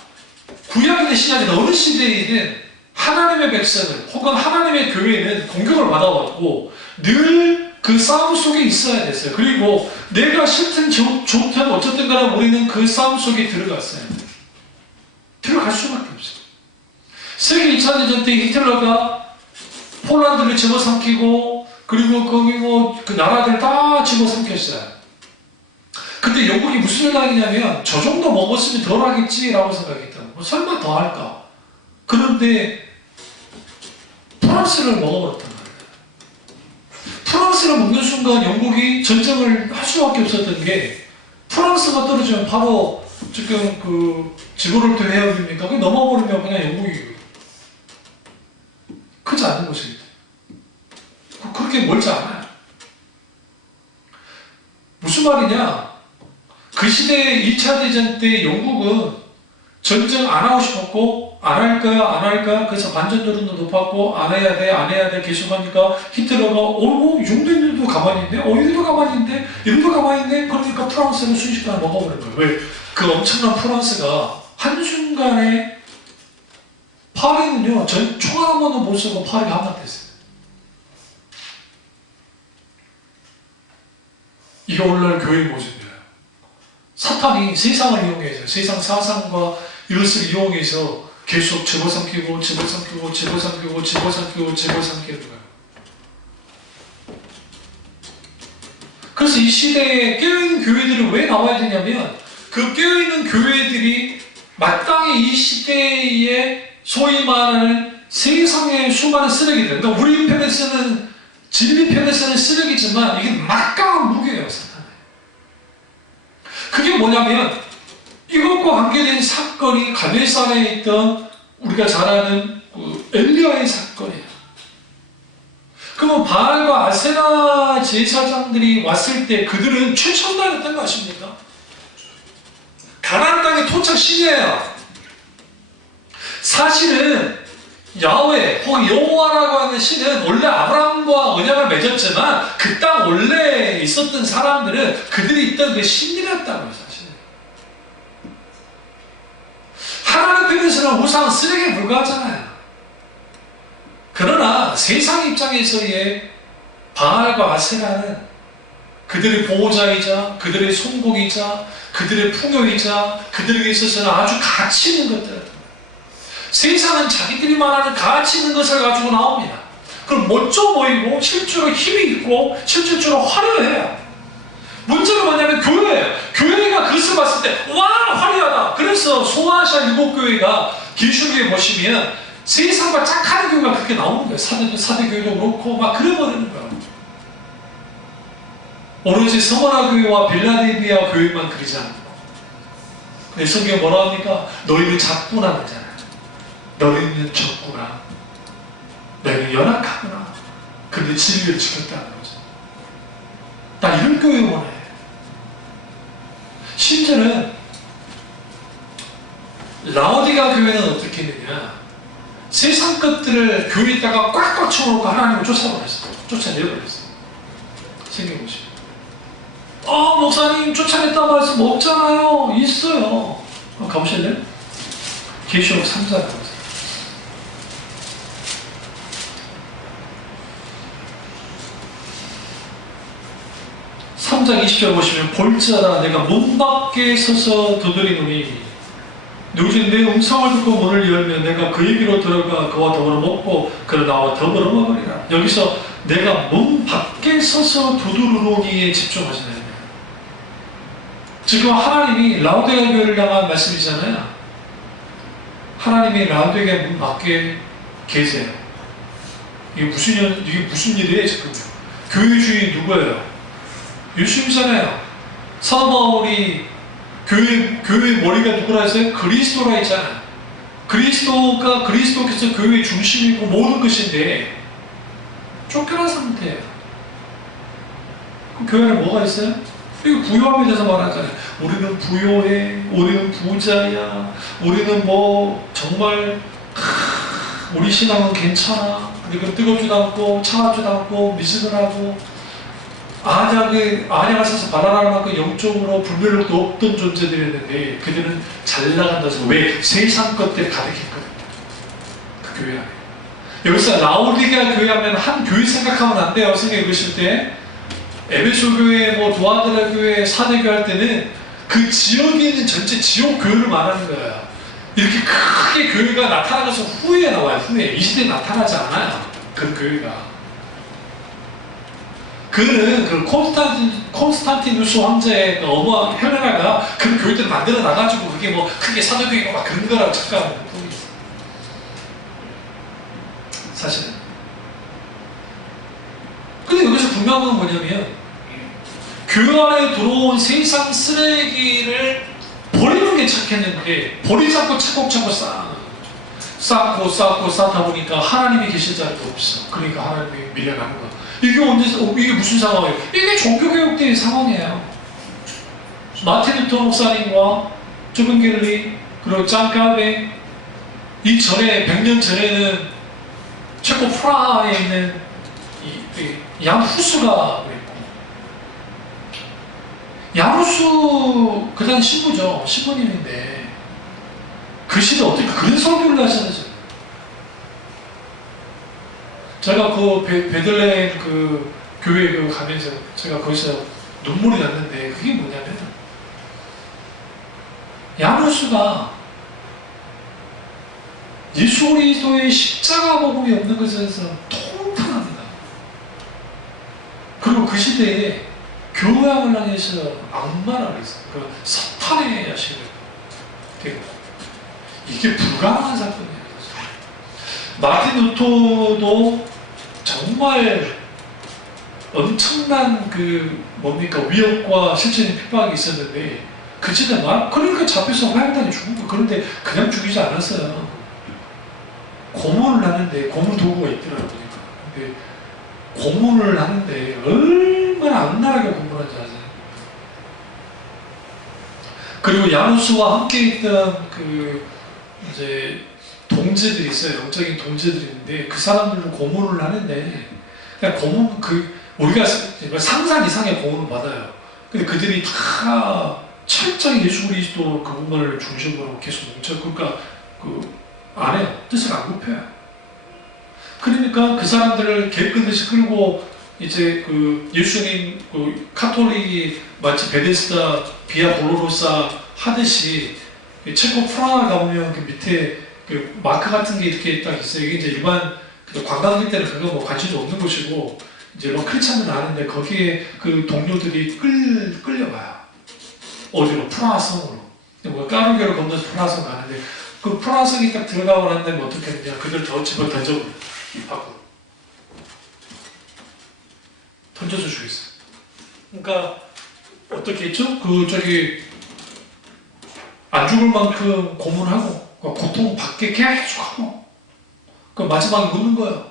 구약이든 신약이든 어느 시대에는 하나님의 백성은 혹은 하나님의 교회는 공격을 받아왔고 늘 그 싸움 속에 있어야 됐어요. 그리고 내가 싫든 좋든 어쨌든 간에 우리는 그 싸움 속에 들어갔어요. 들어갈 수밖에 없어요. 세계 2차 대전 때 히틀러가 폴란드를 집어삼키고 그리고 거기 뭐 그 나라들 다 집어삼켰어요. 근데 영국이 무슨 생각이냐면 저 정도 먹었으면 덜 하겠지라고 생각했다고. 뭐 설마 더 할까? 그런데 프랑스를 먹어버렸단 말이에요. 프랑스를 먹는 순간 영국이 전쟁을 할 수밖에 없었던 게 프랑스가 떨어지면 바로 지금 그 지구를 대해협입니까? 그게 넘어버리면 그냥 영국이 크지 않는 것입니다. 그렇게 멀지 않아요. 무슨 말이냐? 그 시대에 2차 대전 때 영국은 전쟁 안 하고 싶었고 안 할 거야 안 할 거야 그래서 반전도론도 높았고 안 해야 돼 안 해야 돼 계속 하니까 히틀러가 이 정도 인도 가만히 있네? 이리도 가만히 있네? 이리도 가만히 있네? 그러니까 프랑스는 순식간에 먹어버린 거예요. 왜? 그 엄청난 프랑스가 한순간에 파리는요 총 한 번도 못 쓰고 파리가 함락됐어요. 이게 오늘날 교회의 모습이에요. 사탄이 세상을 이용해서 세상 사상과 이것을 이용해서 계속 집어삼키고 집어삼키고 집어삼키고 집어삼키고 집어삼키는 거예요. 그래서 이 시대에 깨어있는 교회들이 왜 나와야 되냐면 그 깨어있는 교회들이 마땅히 이 시대에 소위 말하는 세상의 수많은 쓰레기들, 그러니까 우리 편에 쓰는 진리 편에 쓰는 쓰레기지만 이게 막강한 무게예요. 사탄에. 그게 뭐냐면 이것과 관계된 사건이 가데산에 있던 우리가 잘 아는 엘리야의 사건이에요. 그러면 바알과 아세라 제사장들이 왔을 때 그들은 최첨단이었던 거 아십니까? 가나안 땅의 토착 신이에요. 사실은 야훼 혹은 여호와라고 하는 신은 원래 아브라함과 언약을 맺었지만 그 땅 원래 있었던 사람들은 그들이 있던 그 신이었다고요. 사실 하나님 편에서는 우상 쓰레기에 불과하잖아요. 그러나 세상 입장에서의 바알과 아세라는 그들의 보호자이자 그들의 성공이자 그들의 풍요이자 그들에게 있어서는 아주 가치 있는 것들. 세상은 자기들이 말하는 가치 있는 것을 가지고 나옵니다. 그럼 멋져 보이고 실제로 힘이 있고 실질적으로 화려해요. 문제는 뭐냐면 교회예요. 교회가 그것을 봤을 때 와 화려하다. 그래서 소아시아 7교회가 기슈교에 보시면 세상과 짝하는 교회가 그렇게 나오는 거예요. 사대교회도 그렇고 막 그래버리는 거예요. 오로지 서머나 교회와 빌라델비아 교회만 그러지 않고. 근데 성경이 뭐라 합니까? 너희는 작구나 그러잖아요. 너희는 적구나. 너희는 연약하구나. 근데 진리를 지켰다는 거죠. 나 이런 교회 원해. 심지어는 라오디가 교회는 어떻게 했느냐. 세상 것들을 교회에다가 꽉꽉 채워놓고 하나님을 쫓아내버렸어요. 생겨 보시죠. 목사님 쫓아냈단 말씀 없잖아요. 있어요. 가보실래요? 계시록 3장 가보세요. 3장 20절 보시면 볼지어다 내가 문 밖에 서서 두드리노니 누구든지 내 음성을 듣고 문을 열면 내가 그에게로 들어가 그와 더불어 먹고 그를 나와 더불어 먹으리라. 여기서 내가 문 밖에 서서 두드리노니에 집중하시네요. 지금 하나님이 라오디게아 교회를 향한 말씀이잖아요. 하나님이 라오디게아 문 밖에 계세요. 이게 무슨 일이에요 지금? 교회 주인이 누구예요? 예수님이잖아요. 사도 바울이 교회의 머리가 누구라 했어요? 그리스도라 했잖아요. 그리스도께서 교회의 중심이고 모든 것인데 쫓겨난 상태예요. 그 교회는 뭐가 있어요? 이거 부유함에 대해서 말하잖아요. 우리는 부유해, 우리는 부자야, 우리는 뭐 정말 우리 신앙은 괜찮아. 그리고 뜨겁지도 않고 차갑지도 않고 미지근하고 안약을 사서 바라날 만큼 영적으로 분별력도 없던 존재들이었는데 그들은 잘 나간다서 왜? 세상 것들이 가득했거든요. 그 교회 안에. 여기서 라오디게아 교회 하면 한 교회 생각하면 안 돼요. 생각해 보실 때 에베소 교회, 뭐 두아드라 교회, 사대교회 할 때는 그 지역에 있는 전체 지역 교회를 말하는 거예요. 이렇게 크게 교회가 나타나서 후에 나와요. 후에. 이 시대에 나타나지 않아요. 그 교회가. 그는 그 콘스탄티누스 황제의 그 어머 헬레나가 그 교회들을 만들어 나가지고 그게 뭐 크게 사도교회가 막 그런 거라고 착각하는 뿐이 있어요. 사실은. 근데 여기서 분명한 건 뭐냐면 교회 안에 들어온 세상 쓰레기를 버리는 게 착했는데 버리자고 차곡차곡 쌓고 쌓다 보니까 하나님이 계실 자리가 없어. 그러니까 하나님이 밀려나는 거야. 이게 무슨 상황이에요? 이게 종교개혁 때의 상황이에요. 마틴 루터 목사님과 조금 갤리 그리고 장 칼빈 이 전에 100년 전에는 체코 프라하에 있는 양 후스가 그랬고 양 후스 그 당시 신부죠. 신부님인데 그 시대 어떻게 그런 설교를 하셨는지 제가 그 베들레헴 그 교회 그 가면서 제가 거기서 눈물이 났는데 그게 뭐냐면 야누스가 예수 그리스도의 십자가 복음이 없는 것에 대해서 통탄합니다. 그리고 그 시대에 교회를 향해서 악마라고 했어요. 그 사탄의 야식을 되고 이게 불가능한 사건이에요. 마틴 루터도 정말 엄청난 그 뭡니까 위협과 실제적인 핍박이 있었는데 그 시대 그러니까 잡혀서 화양단에 죽은 거. 그런데 그냥 죽이지 않았어요. 고문을 하는데 고문 도구가 있더라고요. 근데 고문을 하는데 얼마나 악랄하게 고문한지 아세요? 그리고 야누스와 함께 있던 그 이제 동지들이 있어요. 영적인 동지들이 있는데 그 사람들로 고문을 하는데 그냥 고문 우리가 상상 이상의 고문을 받아요. 근데 그들이 다 철저히 예수 그리스도 그분을 중심으로 계속 뭉쳐 그러니까 안 해요. 뜻을 안 굽혀요. 그러니까 그 사람들을 개끈듯이 끌고 이제 그 예수님 그 카톨릭이 마치 베데스다 비아 돌로로사 하듯이 체코 프라하 가보면 그 밑에 그 마크 같은 게 이렇게 딱 있어요. 이게 이제 일반 관광객 때는 그거 뭐 관심도 없는 곳이고 이제 크리스찬은 아는데 거기에 그 동료들이 끌려가요. 어디로? 프라하성으로. 뭐 까르게로 건너서 프라하성 가는데 그 프라하성이 딱 들어가고 난 다음에 어떻게 했냐? 그들 저 집을 던져버려. 이 밖으로. 던져서 죽였어요. 그러니까 어떻게 했죠? 안 죽을 만큼 고문하고 고통받게 계속하고 그 마지막에 묻는 거야.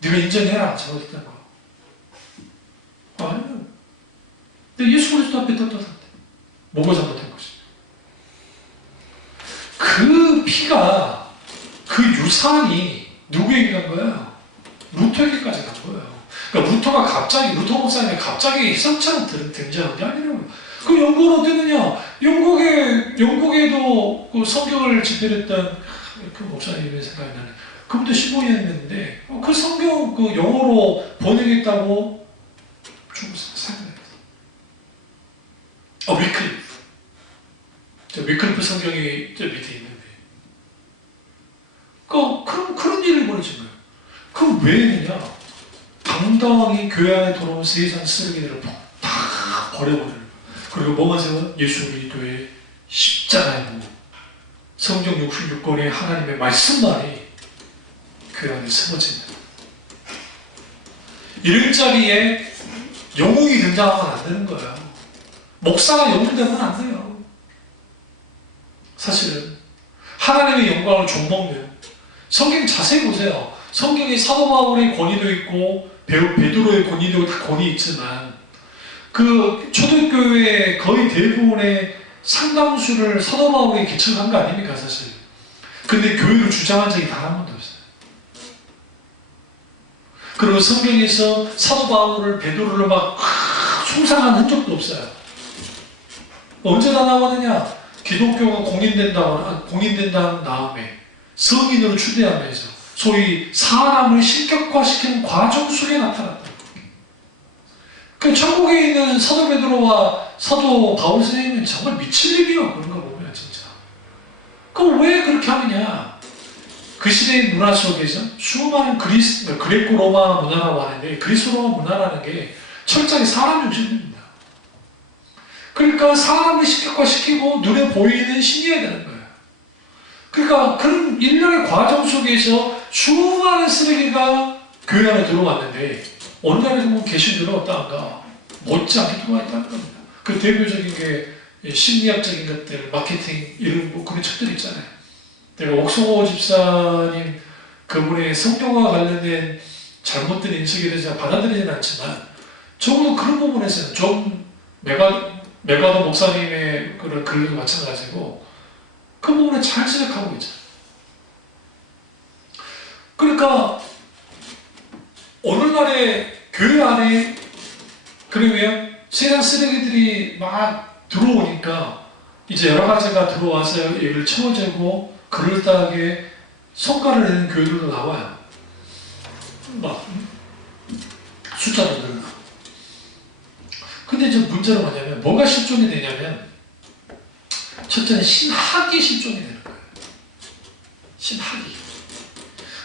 네가 인정해라. 잘못했다는 거. 아니요. 근데 예수 그리스도 앞에 떳떳한데 뭐가 잘못된 것이? 그 피가 그 유산이 누구에게 간 거야? 루터에게까지 간 거예요. 그러니까 루터 목사님이 갑자기 희석처럼 등장한 게 아니라고요. 그 영국은 어땠느냐? 영국에도 그 성경을 집필했던 그 목사님이 생각이 나네. 그분도 15년이었는데 그 성경 그 영어로 번역했다고 죽었어요. 생각했어요. 위클리프 성경이 저 밑에 있는데 그런 일이 벌어진 거예요. 그럼 왜 했느냐? 당당히 교회 안에 돌아온 세상 쓰레기들을 다 버려버려요. 그리고 뭐만 세워? 예수 그리스도의 십자가의 무 성경 66권의 하나님의 말씀만이 교회 안에 세워진다. 이런 자리에 영웅이 등장하면 안 되는 거예요. 목사가 영웅 되면 안 돼요. 사실은 하나님의 영광을 좀먹는 성경 자세히 보세요. 성경에 사도 바울의 권위도 있고 베드로의 권위도 다 권위 있지만 그 초대교회의 거의 대부분의 상당수를 사도 바울이 개척한 거 아닙니까 사실. 근데 교회를 주장한 적이 단 한 번도 없어요. 그리고 성경에서 사도 바울을 베드로를 막 숭상한 흔적도 없어요. 언제 다 나왔느냐? 기독교가 공인된다는 다음에 성인으로 추대하면서 소위 사람을 신격화시키는 과정 속에 나타났다. 그 천국에 있는 사도 베드로와 사도 바울 선생님은 정말 미칠 일이요. 그런 거 보면 진짜 왜 그렇게 하느냐? 그 시대의 문화 속에서 수많은 그레코 로마 문화라고 하는데 그리스 로마 문화라는 게 철저히 사람 중심입니다. 그러니까 사람을 식격화시키고 눈에 보이는 신이어야 되는 거예요. 그러니까 그런 일련의 과정 속에서 수많은 쓰레기가 교회 안에 들어왔는데 오늘날에 보면 개신들은 어떠한가? 못지않게 들어와 있다는 겁니다. 그 대표적인 게 심리학적인 것들, 마케팅 이런 뭐 그런 책들 있잖아요. 내가 옥성호 집사님 그분의 성경과 관련된 잘못된 인식에 대해서 받아들이지는 않지만 적어도 그런 부분에서는 좀 메가더 목사님의 그런 글도 마찬가지고 그 부분에 잘 지적하고 있잖아요. 그러니까 오늘날의 교회 안에 그러면 세상 쓰레기들이 막 들어오니까 이제 여러 가지가 들어와서 얘를 채워주고 그럴듯하게 성과를 내는 교회들도 나와요. 막 숫자도 늘어나. 근데 이제 문제는 뭐냐면 뭐가 실종이 되냐면 첫째는 신학이 실종이 되는 거예요. 신학이.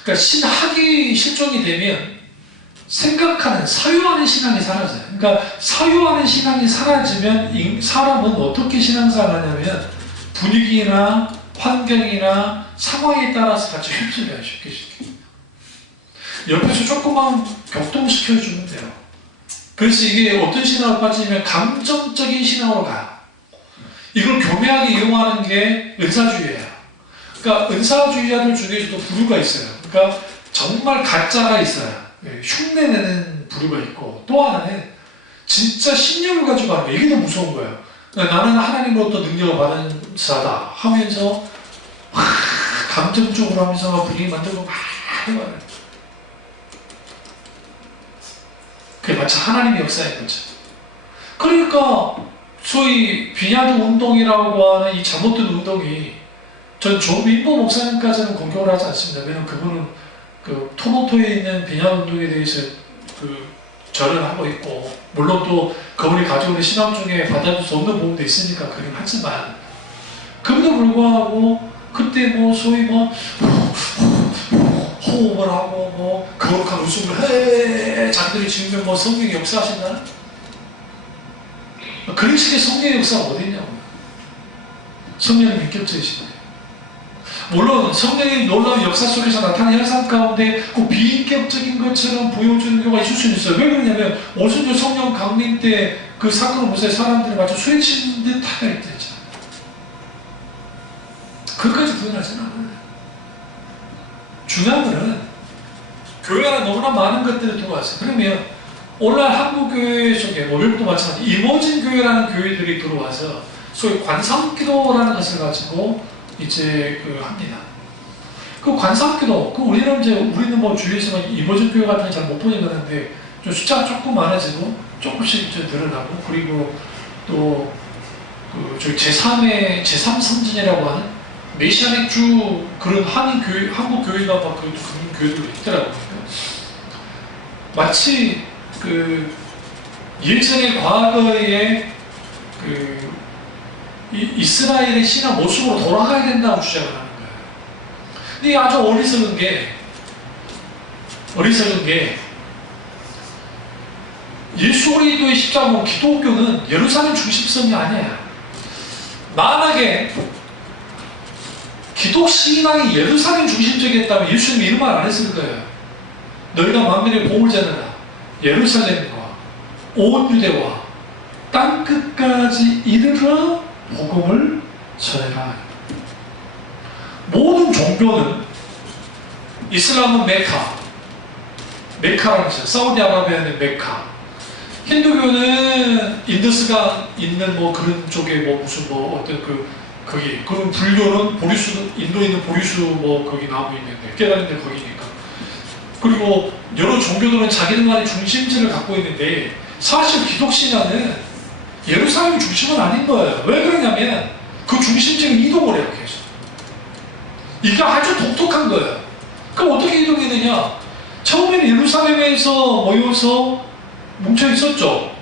그러니까 신학이 실종이 되면 생각하는 사유하는 신앙이 사라져요. 그러니까 사유하는 신앙이 사라지면 사람은 어떻게 신앙생활을 하냐면 분위기나 환경이나 상황에 따라서 같이 휩쓸려요. 쉽게. 옆에서 조금만 격동시켜주면 돼요. 그래서 이게 어떤 신앙으로 빠지면 감정적인 신앙으로 가요. 이걸 교묘하게 이용하는 게 은사주의예요. 그러니까 은사주의자들 중에서도 부류가 있어요. 그러니까 정말 가짜가 있어요. 흉내내는 부류가 있고 또 하나는 진짜 신념을 가지고 하는 거예요. 이게 더 무서운 거예요. 그러니까 나는 하나님으로부터 능력을 받은 자다 하면서 감정적으로 하면서 분위기 만들고 막 해봐요. 그게 마치 하나님의 역사인 거죠. 그러니까 소위 비냐드 운동이라고 하는 이 잘못된 운동이 전 조민보 목사님까지는 공격을 하지 않습니다. 왜냐하면 그분은 그 토론토에 있는 비냐드 운동에 대해서 그 절을 하고 있고 물론 또 그분이 가지고 있는 신앙 중에 받아줄 수 없는 부분도 있으니까 그긴 하지만 그럼에도 불구하고 그때 뭐 소위 뭐 호흡을 하고 뭐 거룩한 웃음을 해 자기들이 지으면 뭐 성령이 역사하신다는 그런 식의 성령의 역사가 어디 있냐고. 성령이 인격적이시네. 물론 성령의 놀라운 역사 속에서 나타나는 현상 가운데 그 비인격적인 것처럼 보여주는 경우가 있을 수는 있어요. 왜 그러냐면 오순절 성령 강림 때 그 사건을 보세요. 사람들이 마치 소리치는 듯 하게 됐잖아요. 그것까지 구현하지는 않아요. 중요한 거는 교회 안에 너무나 많은 것들이 들어왔어요. 그러면 오늘날 한국교회 속에 외국도 마찬가지 이머징 교회라는 교회들이 들어와서 소위 관상기도라는 것을 가지고 이제 합니다. 그 관상기도, 우리는 뭐 주위에서 이머징 교회 같은 거 잘 못 보는 거는데 좀 숫자가 조금 많아지고 조금씩 이제 늘어나고 그리고 또 저희 제3 선진이라고 하는 메시아닉 주 그런 한국 교회가 막 그런 교회들도 있더라고요. 마치 예전의 과거에 이스라엘의 신앙 모습으로 돌아가야 된다고 주장을 하는 거예요. 근데 이게 아주 어리석은 게 예수 그리스도의 십자가 기독교는 예루살렘 중심성이 아니에요. 만약에 기독 신앙이 예루살렘 중심적이었다면 예수님이 이런 말 안 했을 거예요. 너희가 만민의 복을 전하라. 예루살렘과 온 유대와 땅끝까지 이르러 복음을 전해라. 모든 종교는 이슬람은 메카라는 것이죠. 사우디아라비아는 메카. 힌두교는 인더스강 있는 뭐 그런 쪽에 뭐 무슨 뭐 어떤 거기. 그럼 불교는 인도에 있는 보리수 뭐 거기 나무 있는데 깨달은 데 거기니까. 그리고 여러 종교들은 자기들만의 중심지를 갖고 있는데 사실 기독신앙은 예루살렘 중심은 아닌 거예요. 왜 그러냐면 그 중심지는 이동을 해요. 계속. 이게 아주 독특한 거예요. 그럼 어떻게 이동했느냐? 처음에는 예루살렘에서 모여서 뭉쳐 있었죠.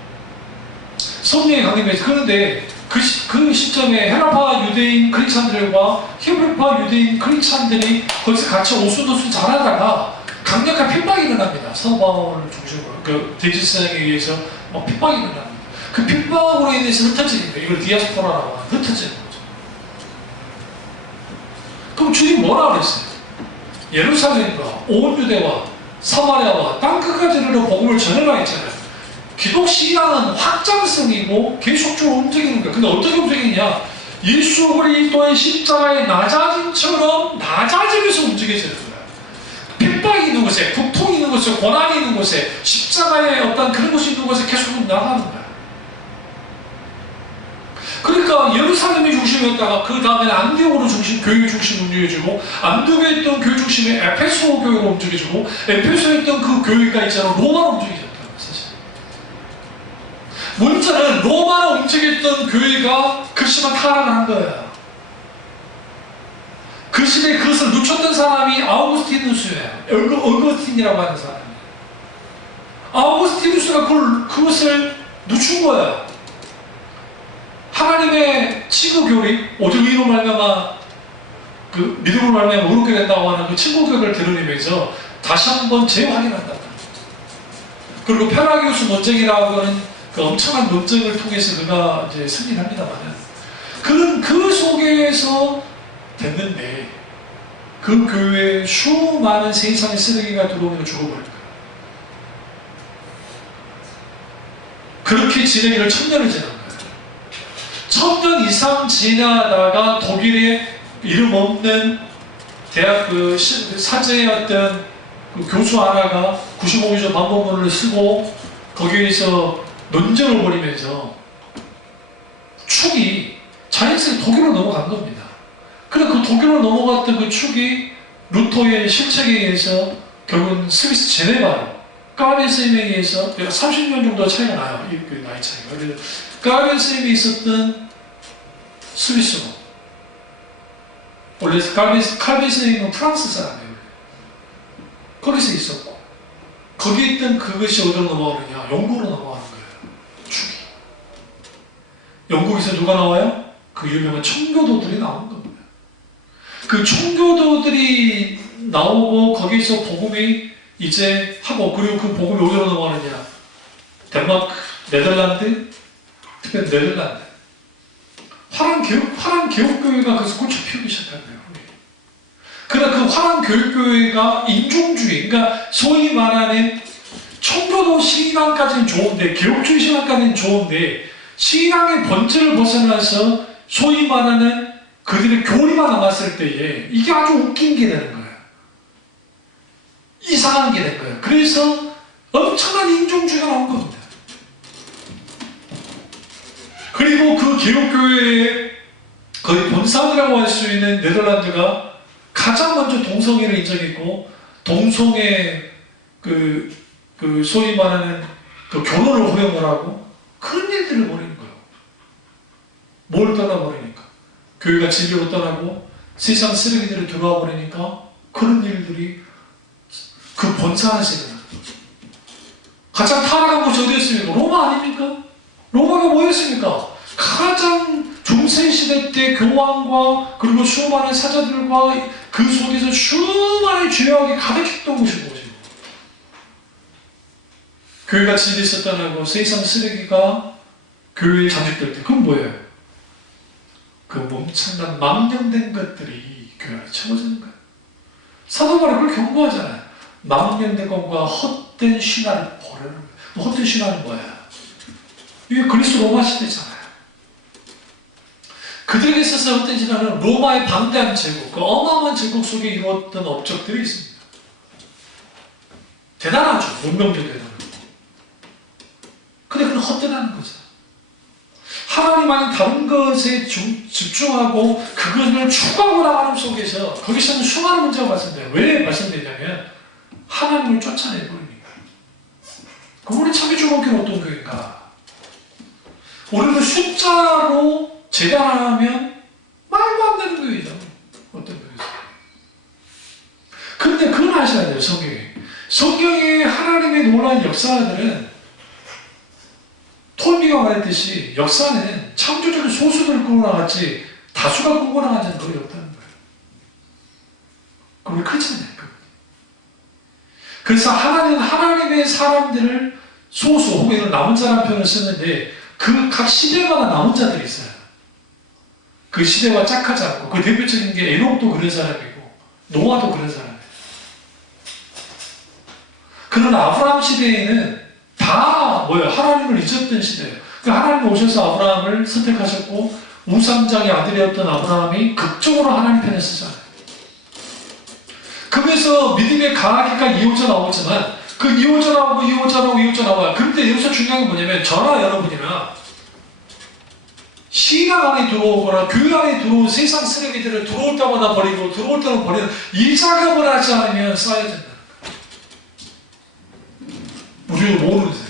성령의 강림에서. 그런데 그 시점에 헤라파 유대인 크리스찬들과 히브리 불교파 유대인 크리스찬들이 거기서 같이 오순도순 잘하다가 강력한 핍박이 일어납니다. 사도 바울을 중심으로 그 대지사장에 의해서 핍박이 일어납니다. 그 핍박으로 인해서 흩어지는 거예요. 이걸 디아스포라라고 하는 흩어지는 거죠. 그럼 주님 뭐라 그랬어요? 예루살렘과 온 유대와 사마리아와 땅끝까지 이르러 복음을 전하라 했잖아요. 기독 신앙은 확장성이고 계속적으로 움직이는 거예요. 근데 어떻게 움직이냐? 예수 그리스도의 십자가의 낮아짐처럼 낮아지면서 움직여지는 거예요. 핍박이 있는 곳에, 고통이 있는 곳에, 고난이 있는 곳에, 십자가의 어떤 그런 곳이 있는 곳에 계속 나가는 거예요. 그러니까 예루살렘이 중심이었다가 그 다음에 안디옥으로 교회 중심으로 움직여지고, 안디옥에 있던 교회 중심이 에페소 교회로 움직여지고, 에페소에 있던 그 교회가 있잖아 로마로 움직여졌다는 거예요. 사실 문제는 로마로 움직였던 교회가 글씨만 타락을 한 거예요. 그 시대에 그것을 놓쳤던 사람이 아우구스티누스예요. 어거스틴이라고 하는 사람이에요. 아우구스티누스가 그것을 늦춘 거예요. 하나님의 친구교리, 오직 의로 말미암아 그 믿음으로 말미암아 의롭게 된다고 하는 그 친구교리를 드러내면서 다시 한번 재확인한다. 그리고 페라기우스 논쟁이라고 하는 그 엄청난 논쟁을 통해서 그가 이제 승리합니다만은 그는 그 속에서 됐는데 그 교회에 수많은 세상의 쓰레기가 들어오면 죽어버릴 거예요. 그렇게 지내기를 1000년을 지난 거예요. 1000년 이상 지나다가 독일의 이름 없는 대학 그 사제였던 그 교수 하나가 95교조 반복문을 쓰고 거기에서 논쟁을 벌이면서 축이 자연스레 독일로 넘어간 겁니다. 그래 그 독일로 넘어갔던 그 축이 루터의 실책에 의해서 결국은 스위스 제네바로 까르벤 스님에 의해서 30년 정도 차이가 나요. 그 나이 차이가. 그래서 까르벤 스님이 있었던 스위스로 원래 까르벤 스님은 프랑스 사람이에요. 거기서 있었고 거기에 있던 그것이 어디로 넘어가느냐? 영국으로 넘어가는 거예요. 축이. 영국에서 누가 나와요? 그 유명한 청교도들이 나온 겁니다. 그 청교도들이 나오고 거기서 복음이 이제 하고 그리고 그 복음이 어디로 넘어가느냐? 덴마크, 네덜란드, 특히 네덜란드. 화랑교육교회가 그래서 꽃을 피우기 시작한 거예요. 그러나 그 화랑교육교회가 인종주의, 그러니까 소위 말하는 청교도 신앙까지는 좋은데, 개혁주의 신앙까지는 좋은데, 신앙의 본질을 벗어나서 소위 말하는 그들의 교리만 남았을 때에 이게 아주 웃긴 게 되는 거예요. 이상한 게 된 거예요. 그래서 엄청난 인종주의가 나온 겁니다. 그리고 그 개혁교회의 거의 본산이라고 할 수 있는 네덜란드가 가장 먼저 동성애를 인정했고 동성애 그 소위 말하는 그 결혼을 허용을 하고 그런 일들을 벌이는 거예요. 뭘 떠나버리니까 교회가 진리로 떠나고 세상 쓰레기들을 들어와 버리니까 그런 일들이 그 본산에서 일어나는 거예요. 가장 타락한 곳이 어디였습니까? 로마 아닙니까? 로마가 뭐였습니까? 가장 중세시대 때 교황과 그리고 수많은 사자들과 그 속에서 수많은 죄악이 가득했던 곳이 뭐죠? 교회가 진리에서 떠나고 세상 쓰레기가 교회에 잠식될 때 그건 뭐예요? 그 엄청난 망령된 것들이 교회 안에 채워지는 거예요. 사도 바울이 그걸 경고하잖아요. 망령된 것과 헛된 신화를 버리는 거예요. 헛된 신화는 뭐야? 이게 그리스 로마 시대잖아요. 그들에게 있어서 헛된 신화는 로마의 방대한 제국, 그 어마어마한 제국 속에 이루었던 업적들이 있습니다. 대단하죠. 문명적인 대단하고. 근데 그건 헛되다는 거죠. 하나님 아닌 다른 것에 집중하고 그것을 추구하고 나가는 속에서 거기서는 수많은 문제가 발생돼요. 왜 발생되냐면 하나님을 쫓아내버리니까. 그분이 참이 주먹기는 어떤 거인가? 우리는 숫자로 재단하면 말도 안 되는 거이죠. 어떤 거이죠. 근데 그건 아셔야 돼요. 성경에 하나님의 놀라운 역사들은 톨미가 말했듯이 역사는 창조적인 소수들을 끌고 나갔지 다수가 끌고 나간 적은 거의 없다는 거예요. 크잖아요. 그래서 하나님은 하나님의 사람들을 소수 혹은 남은 자라는 표현을 쓰는데 그 각 시대마다 남은 자들이 있어요. 그 시대와 짝하지 않고 그 대표적인 게 에녹도 그런 사람이고 노아도 그런 사람이에요. 그러나 아브라함 시대에는 다 하나님을 잊었던 시대예요. 하나님 오셔서 아브라함을 선택하셨고 우상장의 아들이었던 아브라함이 극적으로 하나님 편에 서잖아요. 그래서 믿음의 강하기가 이어져 나오지만 그 이어져 나와요. 그런데 여기서 중요한 게 뭐냐면 저나 여러분이나 신앙 안에 들어오거나 교회 안에 들어온 세상 쓰레기들을 들어올 때마다 버리고 들어올 때마다 버리는 이 작업을 하지 않으면 쌓여진다. 우리가 모르는 거예요.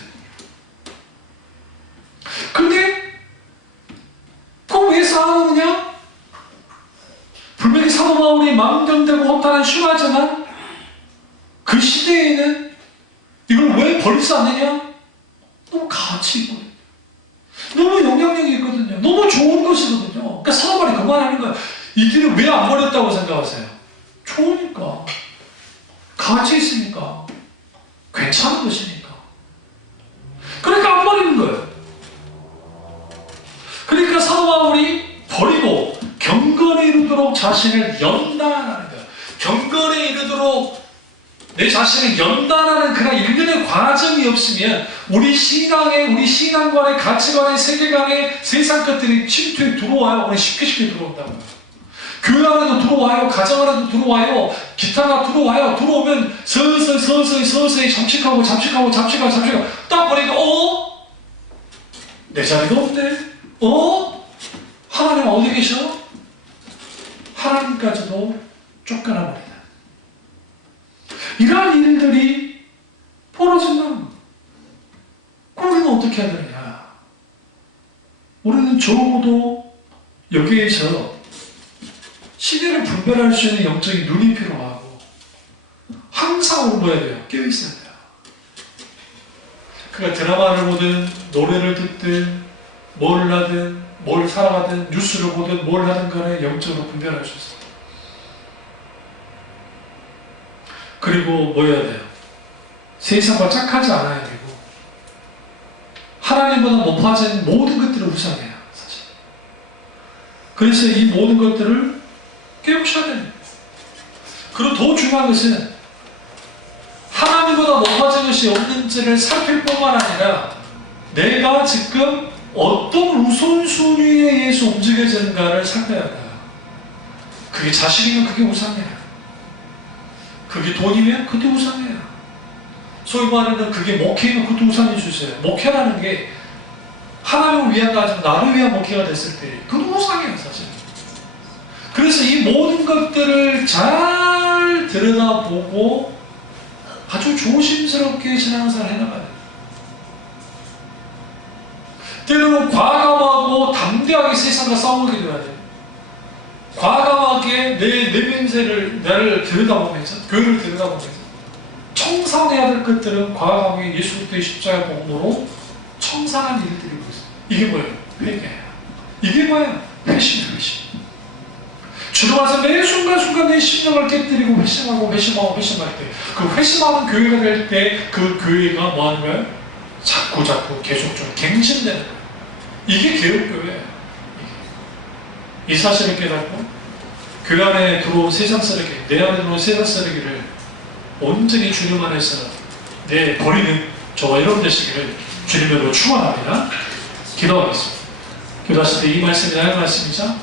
근데 그럼 왜 쌓아놓느냐? 분명히 사도 바울이 망정되고 허탄한 심하지만 그 시대에는 이걸 왜 버리지 않느냐? 너무 가치 있고 너무 영향력이 있거든요. 너무 좋은 것이거든요. 그러니까 사도 바울이 그만하는 거예요. 이 길을 왜 안 버렸다고 생각하세요? 좋으니까, 가치 있으니까, 괜찮은 것이니까. 그러니까 안 버리는 거예요. 그러니까 사도 바울이 버리고 경건에 이르도록 자신을 연단하는 거예요. 경건에 이르도록 내 자신을 연단하는 그런 일련의 과정이 없으면 우리 신앙관의 가치관의 세계관의 세상 것들이 침투에 들어와요. 우리 쉽게 들어온다고요. 교회 안에도 들어와요. 가정 안에도 들어와요. 기타가 들어오면 서서히 잠식하고 딱 보니까 내 자리가 없네. 하나님 어디 계셔? 하나님까지도 쫓겨나버린다. 이러한 일들이 벌어진다. 그럼 우리는 어떻게 해야 되느냐? 우리는 적어도 여기에서 시대를 분별할 수 있는 영적인 눈이 필요하고 항상 공부해야 돼요. 깨어있어야 돼요. 그러니까 드라마를 보든 노래를 듣든 뭘 하든 뭘 살아가든 뉴스를 보든 뭘 하든 간에 영적으로 분별할 수 있어요. 그리고 뭐 해야 돼요? 세상과 짝하지 않아야 되고 하나님보다 높아진 모든 것들을 우상해요. 사실. 그래서 이 모든 것들을 깨우쳐야 됩니다. 그리고 더 중요한 것은 하나님보다 높아진 것이 없는지를 살필 뿐만 아니라 내가 지금 어떤 우선순위에 의해서 움직여지는가를 살펴야 돼요. 그게 자식이면 그게 우상이에요. 그게 돈이면 그게 우상이에요. 소위 말하는 그게 목회면 그것도 우상일 수 있어요. 목회라는 게 하나님을 위한 거 아니면 나를 위한 목회가 됐을 때 그것도 우상이에요. 사실. 그래서 이 모든 것들을 잘 들여다보고 아주 조심스럽게 신앙생활을 해나가야 돼요. 때로는 과감하고 담대하게 세상과 싸우게 되어야 돼요. 과감하게 내 내면세를 나를 들여다보면서 교회를 들여다보면서 청산해야 될 것들은 과감하게 예수 그리스도의 십자가 복음으로 청산한 일을 드리고 있어요. 이게 뭐예요? 회개예요. 이게 뭐예요? 회심이에요. 회심. 주로 와서 매 순간순간 내 심령을 깨뜨리고 회심할 때 그 회심하는 교회가 될 때 그 교회가 뭐 하는 거예요? 자꾸 계속적으로 갱신되는 거예요. 이게 개혁교회예요. 이 사실을 깨닫고 교회 안에 들어온 세상 쓰레기, 내 안에 들어온 세상 쓰레기를 온전히 주님 안에서 버리는 저와 여러분 되시기를 주님으로 축원합니다. 기도하겠습니다. 기도하실 때 이 말씀이 나의 말씀이자